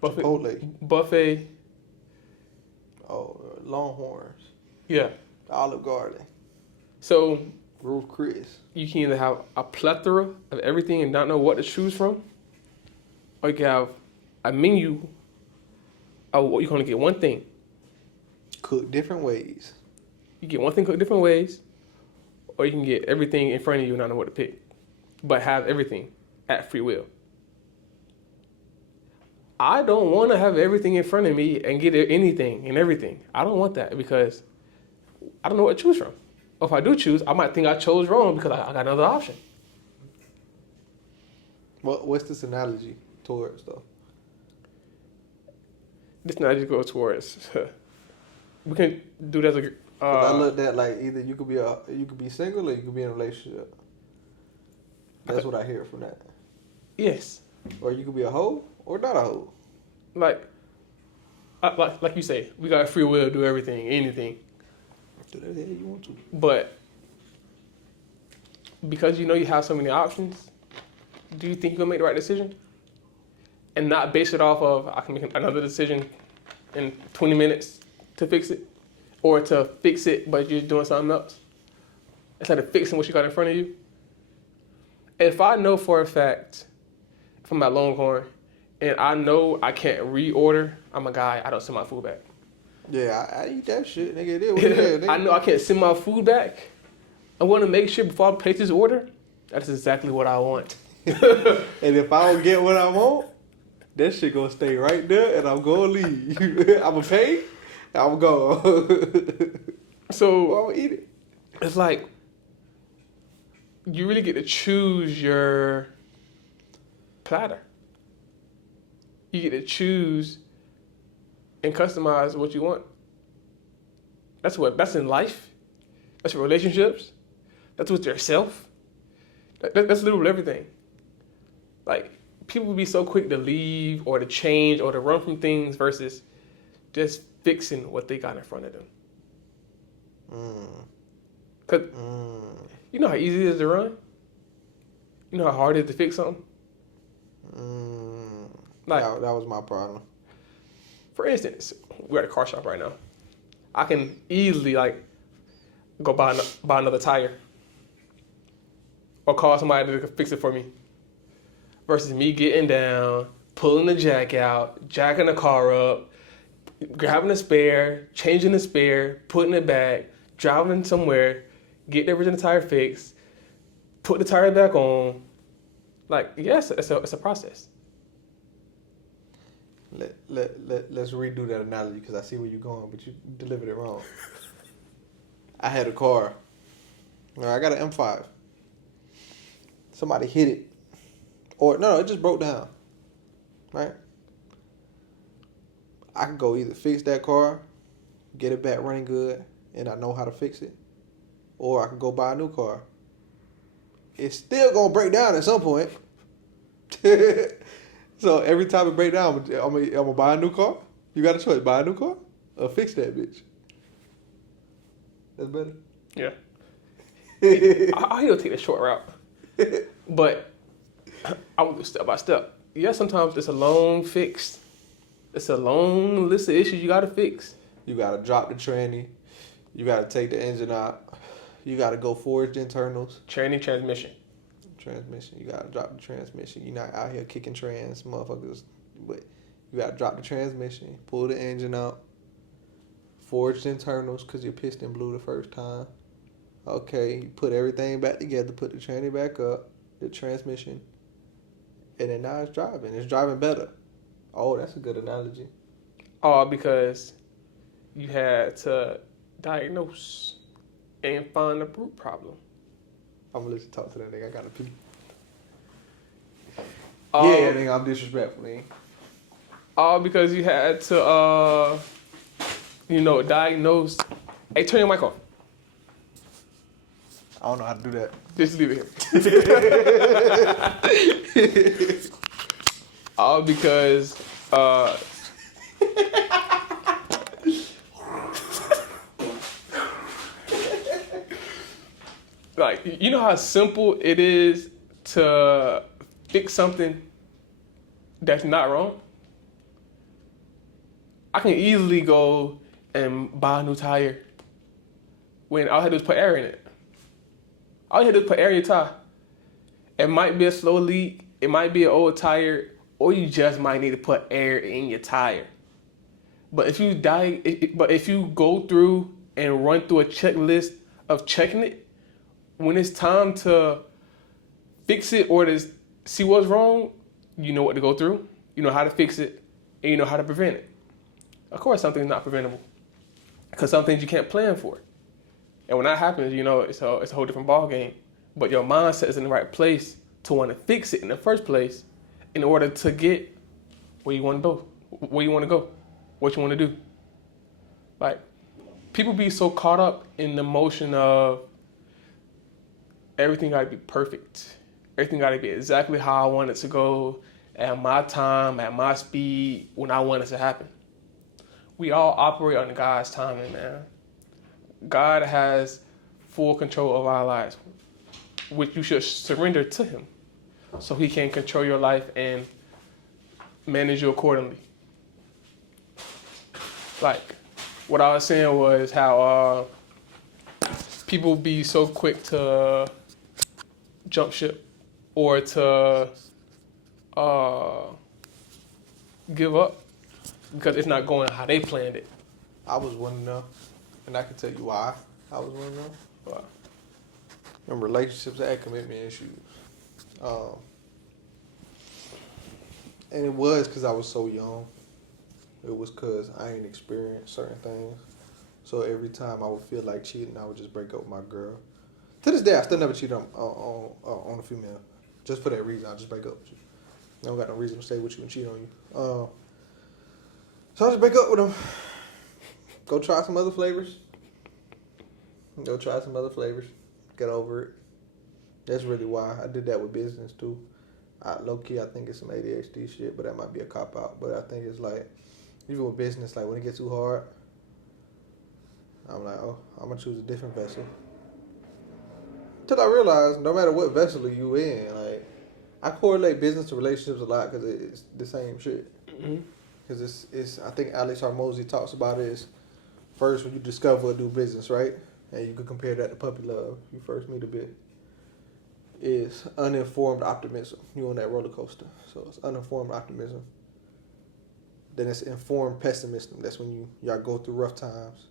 Buffet. Oh, Longhorns. Yeah. Olive Garden. So Ruth Chris. you can either have a plethora of everything and not know what to choose from, or you can have a menu of what you're going to get one thing. Cooked different ways. You get one thing cooked different ways, or you can get everything in front of you and not know what to pick, but have everything at free will. I don't want to have everything in front of me and get anything and everything. I don't want that because I don't know what to choose from. Or if I do choose, I might think I chose wrong because I got another option. What's this analogy towards though? This now just goes towards. We can do that as a. 'Cause I looked at like either you could be single or you could be in a relationship. That's what I hear from that. Yes. Or you could be a hoe or not a hoe. Like you say, we got free will to do everything, anything. Do that hell you want to. But because you know you have so many options, do you think you're gonna make the right decision? And not base it off of I can make another decision in 20 minutes to fix it, or to fix it but you're doing something else instead of fixing what you got in front of you. If I know for a fact from my Longhorn, and I know I can't reorder, I'm a guy. I don't send my food back. Yeah, I eat that shit, nigga. It is what it is, nigga. I know I can't send my food back. I want to make sure before I place this order, that's exactly what I want. And if I don't get what I want, that shit gonna stay right there, and I'm gonna leave. I'ma pay. I'm going. So I'll eat it. it's like you really get to choose your platter. You get to choose and customize what you want. That's in life. That's in relationships. That's with yourself. That's literally everything. Like, people be so quick to leave or to change or to run from things versus just fixing what they got in front of them. Cause you know how easy it is to run? You know how hard it is to fix something? Like, that was my problem. For instance, we're at a car shop right now. I can easily go buy another tire or call somebody to fix it for me versus me getting down, pulling the jack out, jacking the car up, grabbing a spare, changing the spare, putting it back, driving somewhere, get the original tire fixed, put the tire back on. Like, yes, it's a process. Let's redo that analogy because I see where you're going, but you delivered it wrong. I had a car. I got an M5. Somebody hit it. Or, no, it just broke down. Right? I can go either fix that car, get it back running good, and I know how to fix it. Or I can go buy a new car. It's still going to break down at some point. So every time it breaks down, I'm gonna buy a new car. You got a choice: buy a new car or fix that bitch. That's better. Yeah. I'll take the short route, but I will do step by step. Yeah, sometimes it's a long fix. It's a long list of issues you gotta fix. You gotta drop the tranny. You gotta take the engine out. You gotta go forged internals. Tranny, transmission. You gotta drop the transmission. You're not out here kicking trans, motherfuckers. But you gotta drop the transmission, pull the engine out, forged internals because your piston blew the first time. Okay, you put everything back together, put the tranny back up, the transmission, and then now it's driving. It's driving better. Oh, that's a good analogy. All because you had to diagnose and find the root problem. I'm gonna let you talk to that nigga. I gotta pee. Yeah, nigga, I'm disrespectful, nigga. All because you had to, diagnose. Hey, turn your mic on. I don't know how to do that. Just leave it here. All because, like, you know how simple it is to fix something that's not wrong? I can easily go and buy a new tire when all I had to do is put air in it. All you had to do is put air in your tire. It might be a slow leak, it might be an old tire, or you just might need to put air in your tire. But if you go through and run through a checklist of checking it, when it's time to fix it or to see what's wrong, you know what to go through, you know how to fix it, and you know how to prevent it. Of course, something's not preventable because some things you can't plan for. And when that happens, it's a whole different ball game. But your mindset is in the right place to want to fix it in the first place, in order to get where you want to go, what you want to do. Like, people be so caught up in the motion of everything got to be perfect. Everything got to be exactly how I want it to go, at my time, at my speed, when I want it to happen. We all operate on God's timing, man. God has full control of our lives, which you should surrender to Him so He can control your life and manage you accordingly. Like, what I was saying was how people be so quick to jump ship or to give up because it's not going how they planned it. I was one of them, and I can tell you why I was one of them. Why? In relationships, I had commitment issues. And it was because I was so young. It was because I ain't experienced certain things. So every time I would feel like cheating, I would just break up with my girl. To this day, I still never cheat on a female. Just for that reason, I just break up with you. I don't got no reason to stay with you and cheat on you. So I just break up with them. Go try some other flavors. Get over it. That's really why I did that with business too. Low key, I think it's some ADHD shit, but that might be a cop out. But I think it's like, even with business, like when it gets too hard, I'm like, oh, I'm gonna choose a different vessel. Till I realize, no matter what vessel you in, like, I correlate business to relationships a lot because it's the same shit. Because it's I think Alex Hormozy talks about it is first when you discover a new business, right? And you could compare that to puppy love. You first meet a bit. Is uninformed optimism. You on that roller coaster. So it's uninformed optimism. Then it's informed pessimism. That's when y'all go through rough times.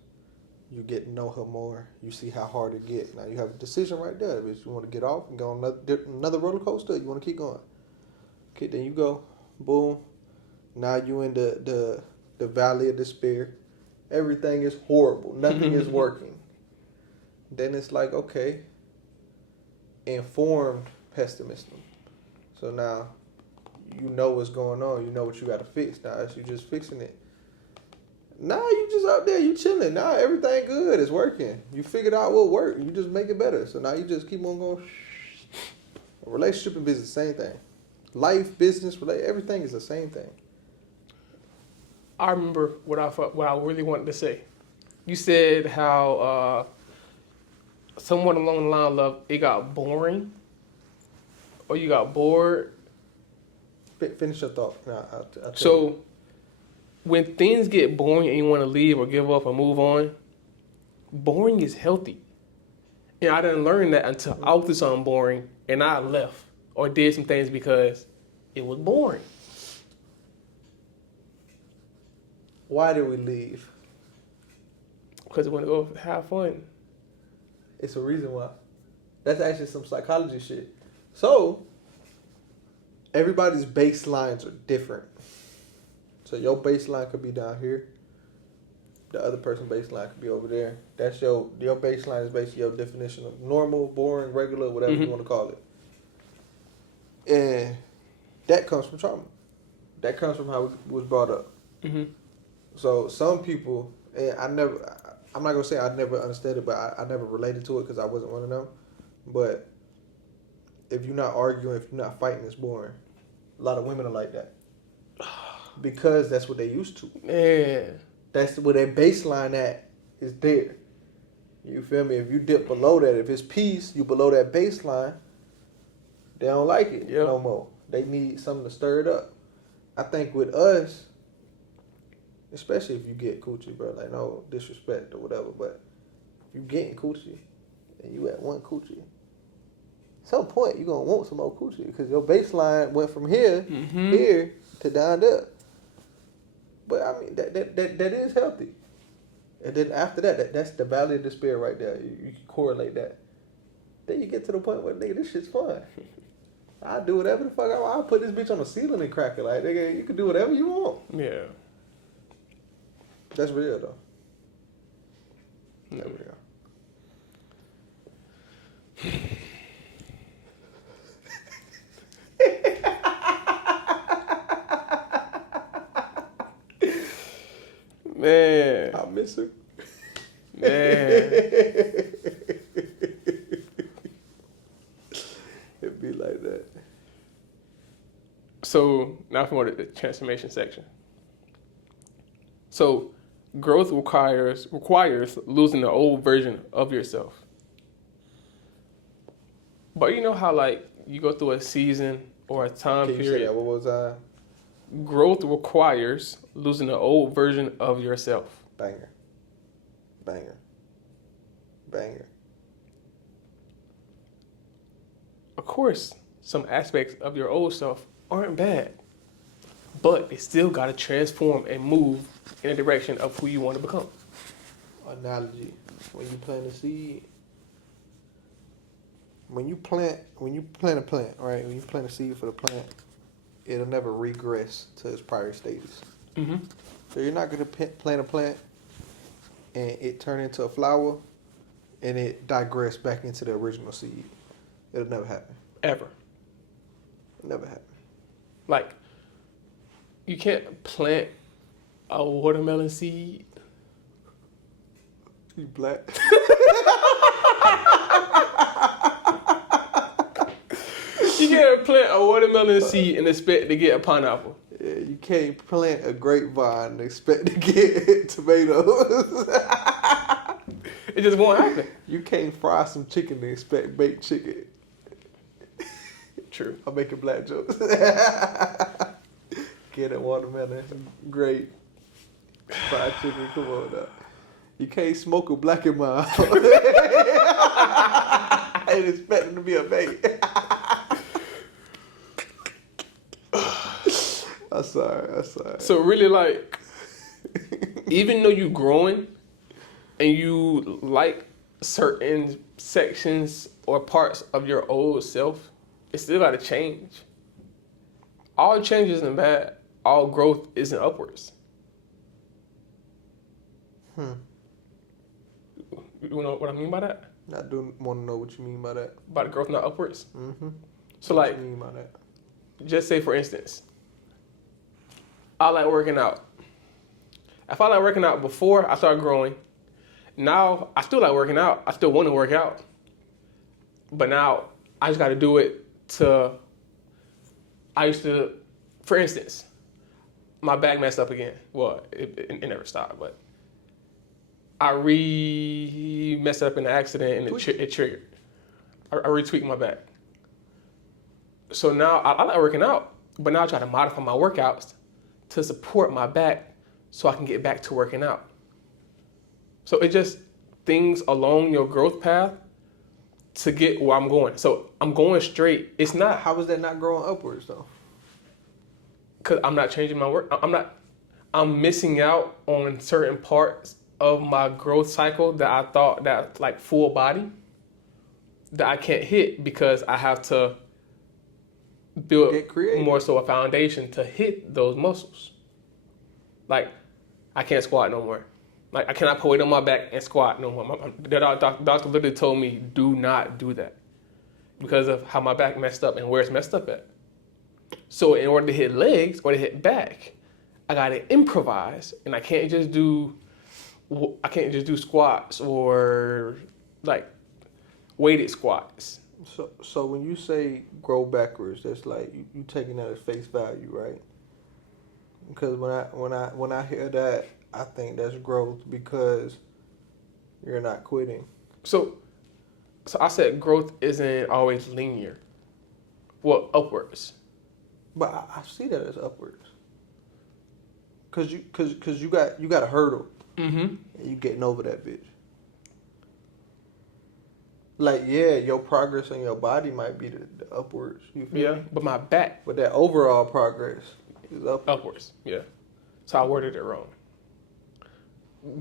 You get to know her more. You see how hard it get. Now you have a decision right there. If you want to get off and go on another roller coaster, you want to keep going. Okay, then you go. Boom. Now you in the valley of despair. Everything is horrible. Nothing is working. Then it's like, okay, informed pessimism. So now you know what's going on. You know what you got to fix. Now it's you just fixing it. Now you just out there, you chilling. Now everything good. It's working. You figured out what worked. You just make it better. So now you just keep on going. A relationship and business, same thing. Life, business, everything is the same thing. I remember what I really wanted to say. You said how somewhat along the line of it got boring, or you got bored. Finish your thought. I'll So when things get boring and you want to leave or give up or move on, boring is healthy. And I didn't learn that until I was on boring and I left or did some things because it was boring. Why did we leave? Because we want to go have fun. It's a reason why. That's actually some psychology shit. So, everybody's baselines are different. So your baseline could be down here. The other person's baseline could be over there. That's your baseline is basically your definition of normal, boring, regular, whatever you want to call it. And that comes from trauma. That comes from how it was brought up. Mm-hmm. So some people, and I'm not going to say I never understood it, but I never related to it because I wasn't one of them. But if you're not arguing, if you're not fighting, it's boring. A lot of women are like that. Because that's what they used to. Man. That's where their baseline at is there. You feel me? If you dip below that, if it's peace, you below that baseline, they don't like it no more. They need something to stir it up. I think with us, especially if you get coochie, bro, like no disrespect or whatever, but if you getting coochie and you at one coochie, at some point you're going to want some more coochie because your baseline went from here to down there. But I mean, that is healthy. And then after that's the valley of despair right there. You can correlate that. Then you get to the point where, nigga, this shit's fun. I do whatever the fuck I want. I'll put this bitch on the ceiling and crack it. Like, nigga, you can do whatever you want. Yeah. That's real, though. That's real. Man. I miss her. Man. It'd be like that. So now for the transformation section. So growth requires losing the old version of yourself. But you know how like you go through a season or a time Can you period. say that? What was I? Growth requires losing the old version of yourself. Banger. Of course, some aspects of your old self aren't bad, but it still got to transform and move in the direction of who you want to become. Analogy. When you plant a seed, when you plant a plant, right? When you plant a seed for the plant, it'll never regress to its prior status. Mm-hmm. So you're not gonna plant a plant and it turn into a flower and it digress back into the original seed. It'll never happen. Ever. Never happen. Like, you can't plant a watermelon seed. You black. You can't plant a watermelon seed and expect to get a pineapple. Yeah, you can't plant a grapevine and expect to get tomatoes. It just won't happen. You can't fry some chicken and expect baked chicken. True. I'm making black jokes. Get a watermelon, great. Fried chicken, come on now. You can't smoke a black and mild and expect it to be a bait. I'm sorry. So really, like, even though you growing and you like certain sections or parts of your old self, it still got to change. All change isn't bad. All growth isn't upwards. You know what I mean by that? I do want to know what you mean by that. By the growth, not upwards. Mm-hmm. So, What like, you mean by that? just say for instance, I like working out. If I like working out before I started growing, now I still like working out. I still want to work out. But now I just got to do it I used to, for instance, my back messed up again. Well, it never stopped, but I messed up in an accident and it triggered. I retweaked my back. So now I like working out, but now I try to modify my workouts to support my back so I can get back to working out. So it just things along your growth path to get where I'm going. So I'm going straight. It's not How is that not growing upwards though? because I'm not changing my work. I'm missing out on certain parts of my growth cycle that I thought that like full body that I can't hit because I have to build Get creative. more so a foundation to hit those muscles. Like I can't squat no more. Like I cannot put weight on my back and squat no more. The doctor literally told me do not do that because of how my back messed up and where it's messed up at. So in order to hit legs or to hit back, I gotta improvise, and I can't just do squats or like weighted squats. So when you say grow backwards, that's like you taking that as face value, right? Because when I hear that, I think that's growth because you're not quitting. So I said growth isn't always linear. Well, upwards. But I see that as upwards. Cause you got a hurdle. Mm-hmm. And you getting over that bitch. Like yeah, your progress in your body might be the upwards. You feel me? But my back But that overall progress is upwards. Yeah. So I worded it wrong.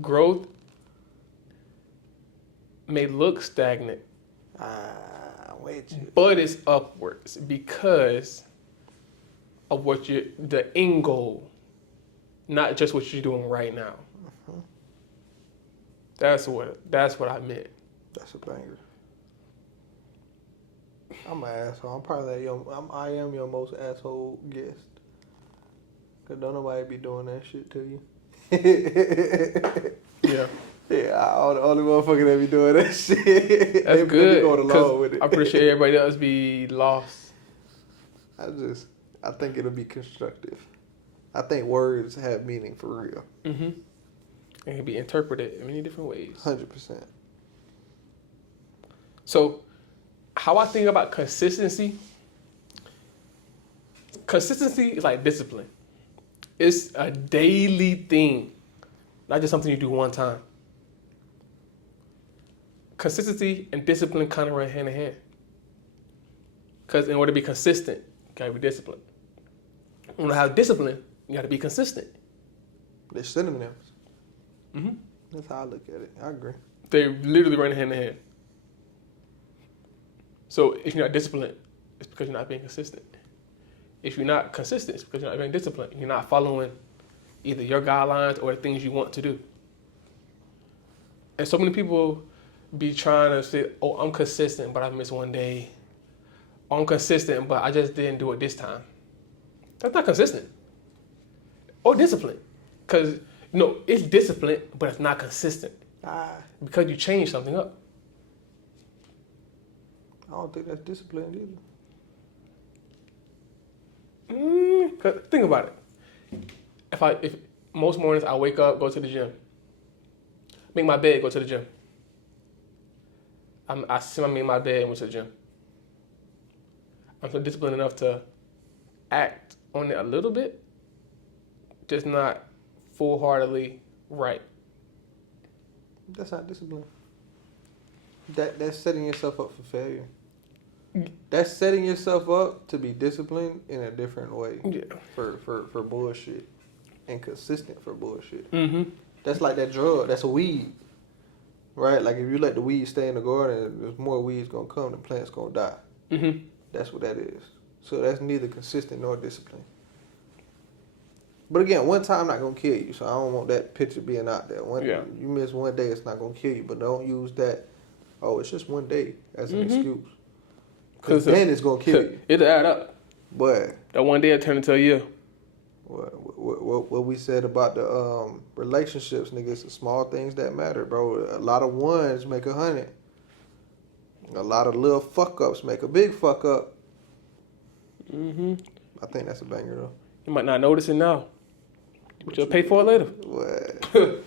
Growth may look stagnant, Wait. but it's upwards because of the end goal, not just what you're doing right now. Mm-hmm. That's what I meant. That's a banger. I'm an asshole. I'm probably I am your most asshole guest. Cause don't nobody be doing that shit to you. Yeah. Yeah, I'm the only motherfucker that be doing that shit. That's They good. be going along with it. I'm pretty sure everybody else be lost. I think it'll be constructive. I think words have meaning for real. Mm-hmm. It can be interpreted in many different ways. 100%. So, how I think about consistency is like discipline. It's a daily thing, not just something you do one time. Consistency and discipline kind of run hand in hand. Because in order to be consistent, you gotta be disciplined. When you have discipline, you gotta be consistent. They're synonyms. Mm-hmm. That's how I look at it. I agree. They literally run hand in hand. So if you're not disciplined, it's because you're not being consistent. If you're not consistent, it's because you're not being disciplined. You're not following either your guidelines or the things you want to do. And so many people be trying to say, oh, I'm consistent, but I missed one day. Oh, I'm consistent, but I just didn't do it this time. That's not consistent. Or discipline. Because, it's discipline, but it's not consistent. Because you change something up. I don't think that's disciplined either. Cause think about it. If most mornings I wake up, go to the gym, make my bed, go to the gym. I made my bed and went to the gym. I'm so disciplined enough to act on it a little bit, just not full-heartedly right. That's not discipline. That's setting yourself up for failure. That's setting yourself up to be disciplined in a different way. Yeah. For bullshit. And consistent for bullshit. Mm-hmm. That's like that drug. That's a weed. Right? Like if you let the weed stay in the garden, there's more weeds gonna come, the plant's gonna die. Mm-hmm. That's what that is. So that's neither consistent nor discipline. But again, one time not gonna kill you, so I don't want that picture being out there. You miss one day, it's not gonna kill you, but don't use that. Oh, it's just one day as an excuse. Because then it's gonna kill you. It'll add up. But that one day will turn into a year. What we said about the relationships, nigga, it's the small things that matter, bro. A lot of ones make 100. A lot of little fuck ups make a big fuck up. Mm-hmm. I think that's a banger though. You might not notice it now, but you'll pay for it later. What?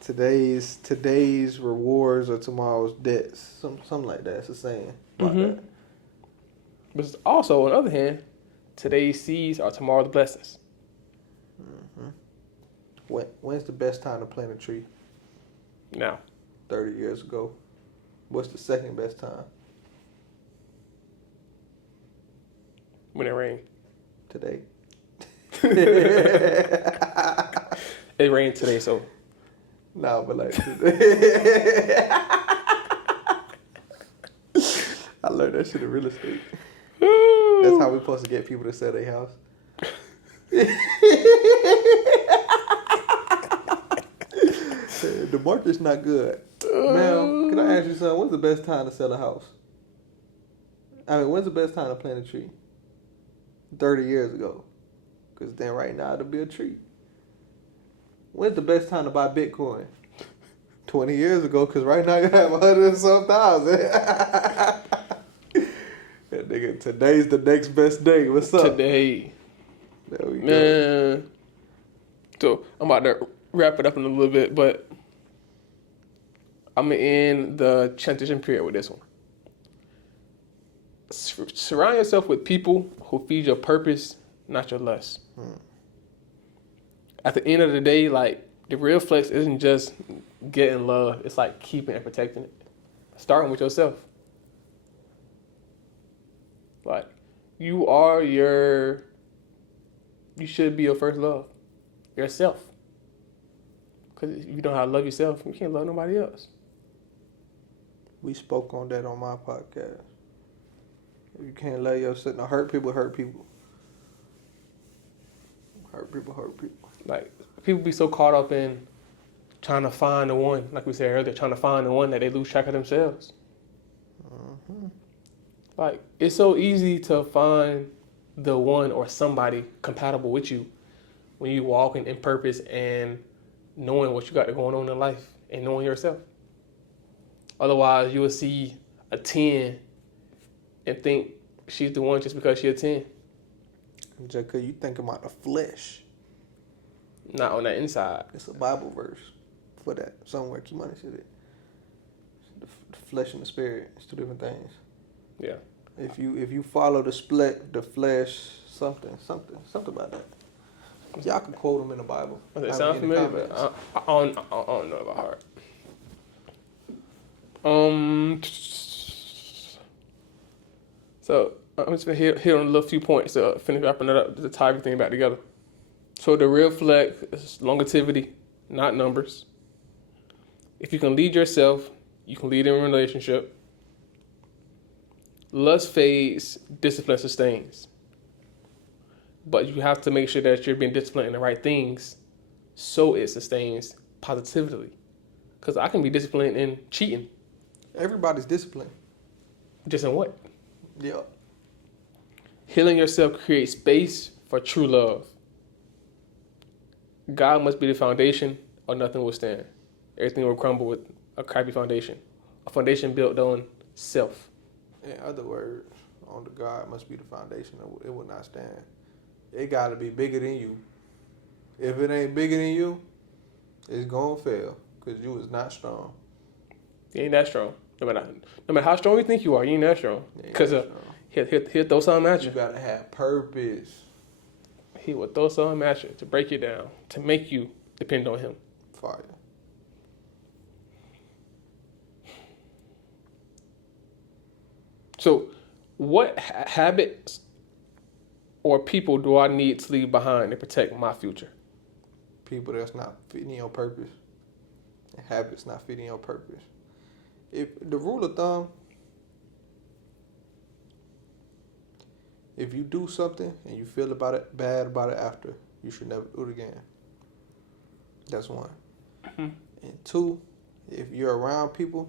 Today's rewards are tomorrow's debts. Something like that. It's a saying about that. But also, on the other hand, today's seeds are tomorrow's blessings. Mm-hmm. When's the best time to plant a tree? Now. 30 years ago. What's the second best time? When it rained. Today. It rained today, so. No, but like today. I learned that shit in real estate. That's how we're supposed to get people to sell their house. The market's not good. Ma'am, can I ask you something? When's the best time to sell a house? When's the best time to plant a tree? 30 years ago. Because then right now it'll be a tree. When's the best time to buy Bitcoin? 20 years ago, because right now you have 100 and some thousand. That nigga, today's the next best day. What's up? Today. There we go. So I'm about to wrap it up in a little bit, but I'm in the transition period with this one. Surround yourself with people who feed your purpose, not your lust. At the end of the day, like, the real flex isn't just getting love. It's like keeping and protecting it. Starting with yourself. Like, you should be your first love. Yourself. Because if you don't know how to love yourself, you can't love nobody else. We spoke on that on my podcast. If you can't love yourself, now hurt people. Hurt people. Like, people be so caught up in trying to find the one, like we said earlier, trying to find the one that they lose track of themselves. Mm-hmm. Like, it's so easy to find the one or somebody compatible with you, when you walking in purpose and knowing what you got going on in life and knowing yourself. Otherwise, you will see a 10 and think she's the one just because she's a 10. Just because you think about the flesh. Not on that inside. It's a Bible verse for that somewhere. Kimani said it. The flesh and the spirit. It's two different things. Yeah. If you follow the flesh, something about that. Y'all can quote them in the Bible. It sounds familiar, but I don't know about heart. So I'm just gonna hit on a little few points to finish wrapping it up to tie everything back together. So the real flex is longevity, not numbers. If you can lead yourself, you can lead in a relationship. Lust fades, discipline sustains. But you have to make sure that you're being disciplined in the right things so it sustains positively. Because I can be disciplined in cheating. Everybody's disciplined. Just in what? Yeah. Healing yourself creates space for true love. God must be the foundation or nothing will stand. Everything will crumble with a crappy foundation. A foundation built on self. In other words, on the God must be the foundation. It will not stand. It got to be bigger than you. If it ain't bigger than you, it's going to fail because you is not strong. You ain't that strong. No matter how strong you think you are, you ain't that strong. Because he'll throw something at you. You got to have purpose. He will throw something at you to break you down, to make you depend on him. Fire. So, what habits or people do I need to leave behind to protect my future? People that's not fitting your purpose. And habits not fitting your purpose. If the rule of thumb, if you do something and you feel bad about it after, you should never do it again. That's one. Mm-hmm. And two, if you're around people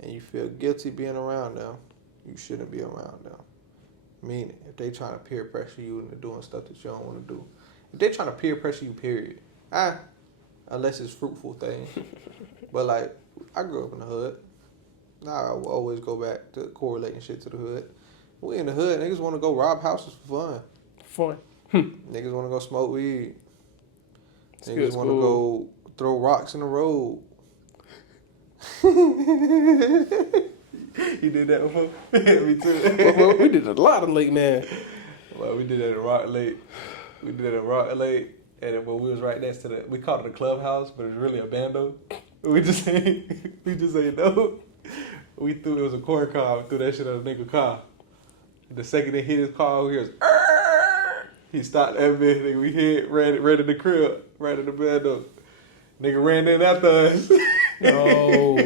and you feel guilty being around them, you shouldn't be around them. Meaning, if they trying to peer pressure you into doing stuff that you don't want to do. If they trying to peer pressure you, period. Unless it's fruitful things. But like, I grew up in the hood. Now I will always go back to correlating shit to the hood. We in the hood, niggas want to go rob houses for fun. Niggas want to go smoke weed. Niggas want to go throw rocks in the road. You did that before? Me too. Well, we did a lot of late, man. Well, we did that at Rock Lake. And then when we was right next to we called it a clubhouse, but it was really a bando. We just ain't know. It was a corn car. We threw that shit at a nigga car. The second they hit his car, we hears, he stopped that bitch. Nigga, we hit, ran in the crib, right in the bando. Nigga ran in after us. No.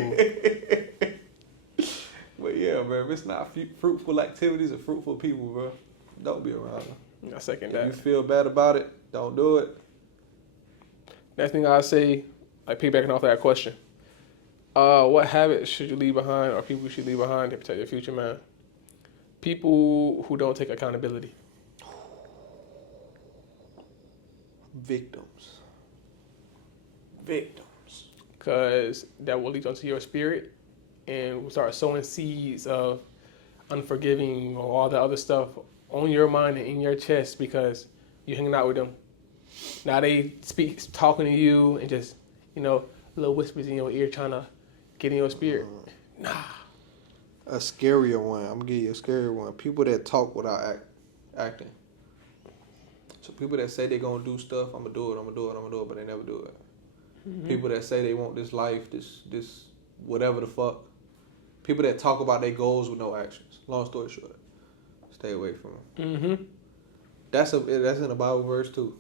But yeah, man, if it's not fruitful activities or fruitful people, bro, don't be around them. I second If that. you feel bad about it, don't do it. Next thing I say, like piggybacking off that question, what habits should you leave behind, or people you should leave behind to protect your future, man? People who don't take accountability. Victims. Because that will lead onto your spirit and will start sowing seeds of unforgiving or all that other stuff on your mind and in your chest because you're hanging out with them. Now they talking to you and just, little whispers in your ear trying to get in your spirit. Nah. A scarier one. I'm going to give you a scarier one. People that talk without acting. So people that say they're going to do stuff, I'm going to do it, but they never do it. Mm-hmm. People that say they want this life, this whatever the fuck. People that talk about their goals with no actions. Long story short, stay away from them. Mm-hmm. That's in the Bible verse too.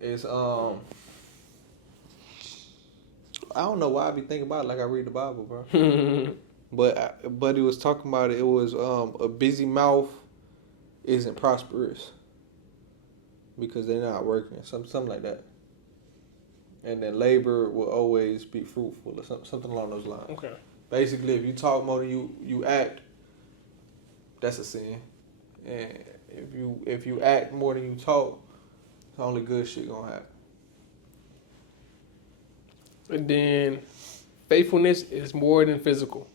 It's I don't know why I be thinking about it like I read the Bible, bro. But he was talking about it. It was a busy mouth isn't prosperous because they're not working, something like that. And then labor will always be fruitful or something along those lines. Okay. Basically, if you talk more than you act, that's a sin. And if you act more than you talk, Only good shit gonna happen. And then faithfulness is more than physical.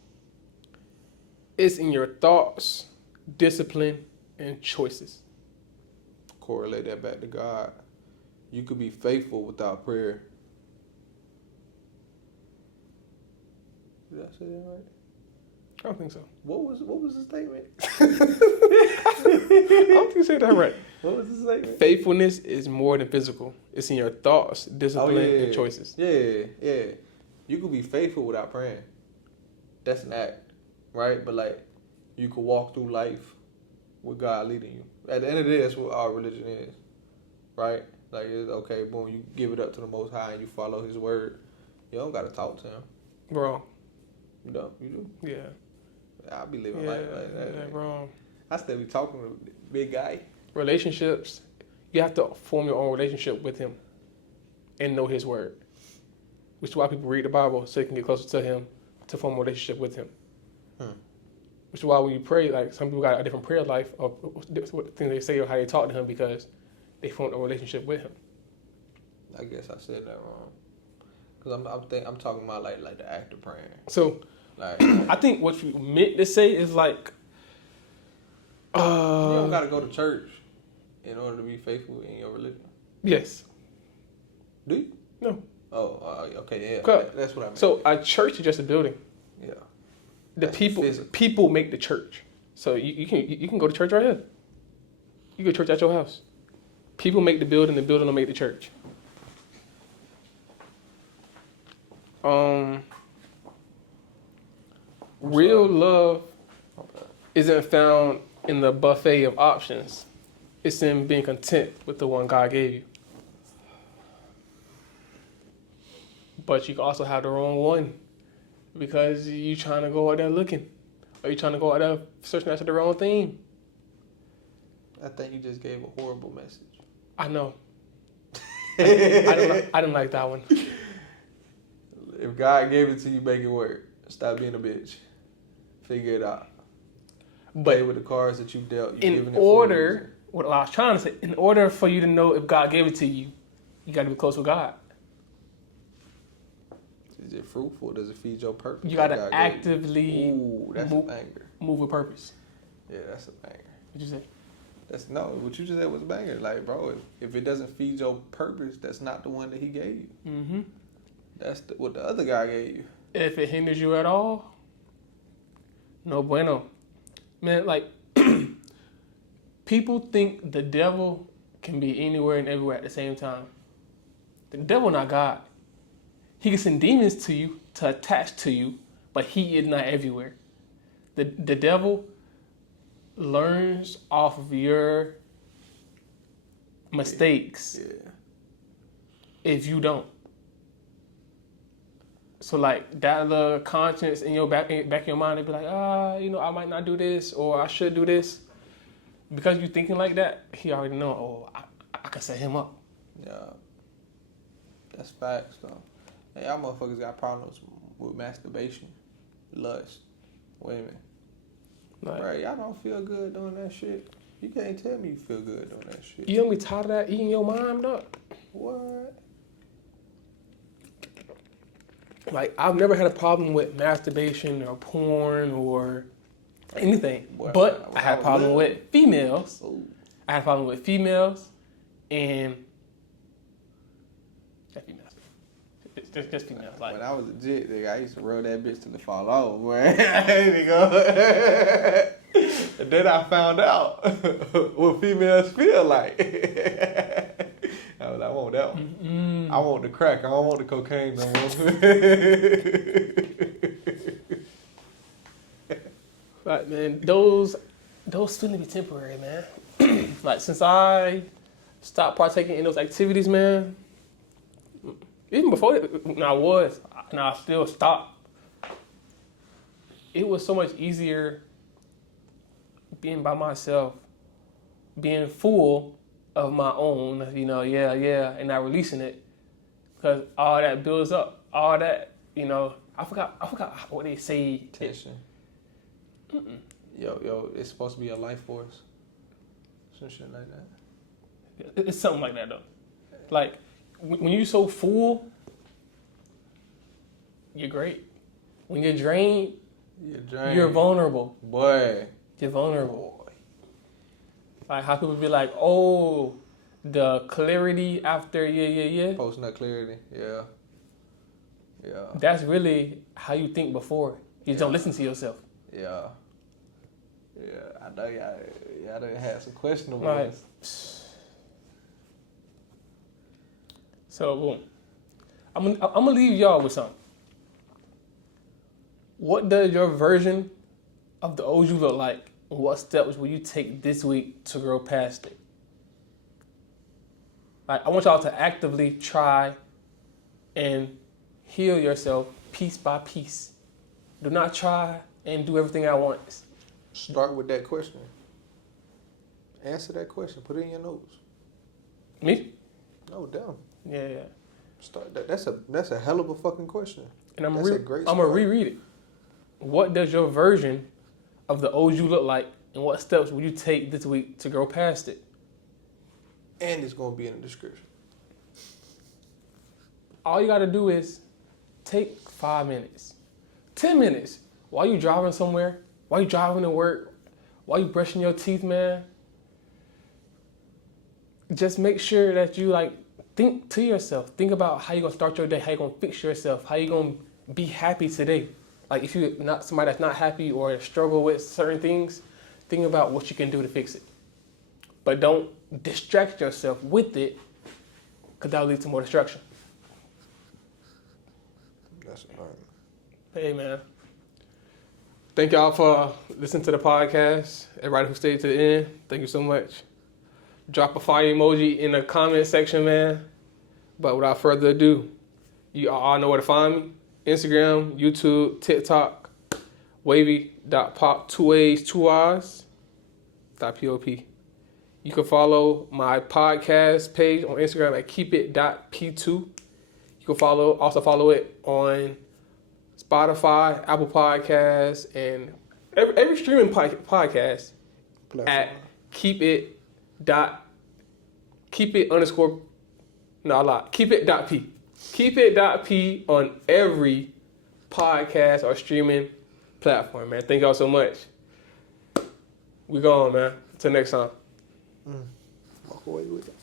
It's in your thoughts, discipline, and choices. Correlate that back to God. You could be faithful without prayer. Did I say that right? I don't think so. What was the statement? I don't think you said that right. What was the statement? Faithfulness is more than physical. It's in your thoughts, discipline, and choices. Yeah. You could be faithful without praying. That's an act, right? But like, you could walk through life with God leading you. At the end of the day, that's what our religion is, right? Like, it's okay, boom, you give it up to the Most High and you follow His word. You don't gotta talk to Him. Wrong. You don't? You do? Yeah. I'll be living life like that. Yeah, wrong. I still be talking to the big guy. Relationships, you have to form your own relationship with Him and know His word. Which is why people read the Bible, so they can get closer to Him, to form a relationship with Him. Which is why when you pray, like some people got a different prayer life of what things they say or how they talk to Him because they formed a relationship with Him. I guess I said that wrong. Cause I'm talking about like the act of praying. So, Like, I think what you meant to say is like, you don't gotta go to church in order to be faithful in your religion. Yes. Do you? No. Oh, okay, yeah. Okay. That's what I meant. So a church is just a building. Yeah. The That's people physical. people make the church. So you can go to church right here. You go to church at your house. People make the building will make the church. Real love isn't found in the buffet of options. It's in being content with the one God gave you. But you can also have the wrong one because you trying to go out there looking. Or you trying to go out there searching after the wrong thing. I think you just gave a horrible message. I know. I didn't like that one. If God gave it to you, make it work. Stop being a bitch. Figure it out. Play with the cards that you dealt. In order, what I was trying to say, in order for you to know if God gave it to you, you got to be close with God. Is it fruitful? Does it feed your purpose? You got to actively move with purpose. Yeah, that's a banger. What'd you say? What you just said was a banger. Like, bro, if it doesn't feed your purpose, that's not the one that He gave you. Mm-hmm. That's what the other guy gave you. If it hinders you at all, no bueno. Man, like, people think the devil can be anywhere and everywhere at the same time. The devil not God. He can send demons to you to attach to you, but he is not everywhere. The devil learns off of your mistakes if you don't. So like that little conscience in your back of your mind, they be like, I might not do this or I should do this. Because you thinking like that, he already know, I can set him up. Yeah. That's facts though. Hey, y'all motherfuckers got problems with masturbation, lust, women. Like, right, y'all don't feel good doing that shit. You can't tell me you feel good doing that shit. You don't be tired of that eating your mind up? What? Like, I've never had a problem with masturbation or porn or anything. But I had a problem with females. Ooh. I had a problem with females and just females. Like, when I was a jit, nigga, I used to rub that bitch till it fall off, boy. There you go. And then I found out what females feel like. I was like, I want that one. Mm-hmm. I want the crack. I don't want the cocaine no more. Right, man. Those feelings be temporary, man. Like, since I stopped partaking in those activities, man, even before when I still stopped, it was so much easier being by myself, being full of my own, and not releasing it, because all that builds up, all that, I forgot what they say. Tension. Yo, it's supposed to be a life force. Some shit like that. It's something like that though. Like when you're so full, you're great. When you're drained, you're vulnerable. Boy. You're vulnerable. Like how people be like, oh, the clarity after Post-nut clarity, yeah. That's really how you think before. You just don't listen to yourself. Yeah. I know y'all done had some questionable Right. ones. So boom, I'm gonna leave y'all with something. What does your version of the old you look like? And what steps will you take this week to grow past it? Like, I want y'all to actively try and heal yourself piece by piece. Do not try and do everything at once. Start with that question. Answer that question. Put it in your notes. Me? No, damn. Yeah. Start that. That's a hell of a fucking question. And I'm That's a great gonna start. reread it. What does your version of the old you look like, and what steps will you take this week to grow past it? And it's gonna be in the description. All you gotta do is take 5 minutes, 10 minutes, while you driving somewhere, while you driving to work, while you brushing your teeth, man. Just make sure that you think to yourself. Think about how you gonna start your day, how you gonna fix yourself, how you gonna be happy today. Like if you're not somebody that's not happy or struggle with certain things, think about what you can do to fix it. But don't distract yourself with it, because that'll lead to more destruction. That's right. Hey, man. Thank y'all for listening to the podcast. Everybody who stayed to the end, thank you so much. Drop a fire emoji in the comment section, man. But without further ado, you all know where to find me. Instagram, YouTube, TikTok, wavy.pop, 2 A's, 2 R's, .pop. You can follow my podcast page on Instagram at Keepit.P2. You can also follow it on Spotify, Apple Podcasts, and every streaming podcast Platform. at Keepit.P on every podcast or streaming platform, man. Thank y'all so much. We gone, man. Until next time. Walk away with it.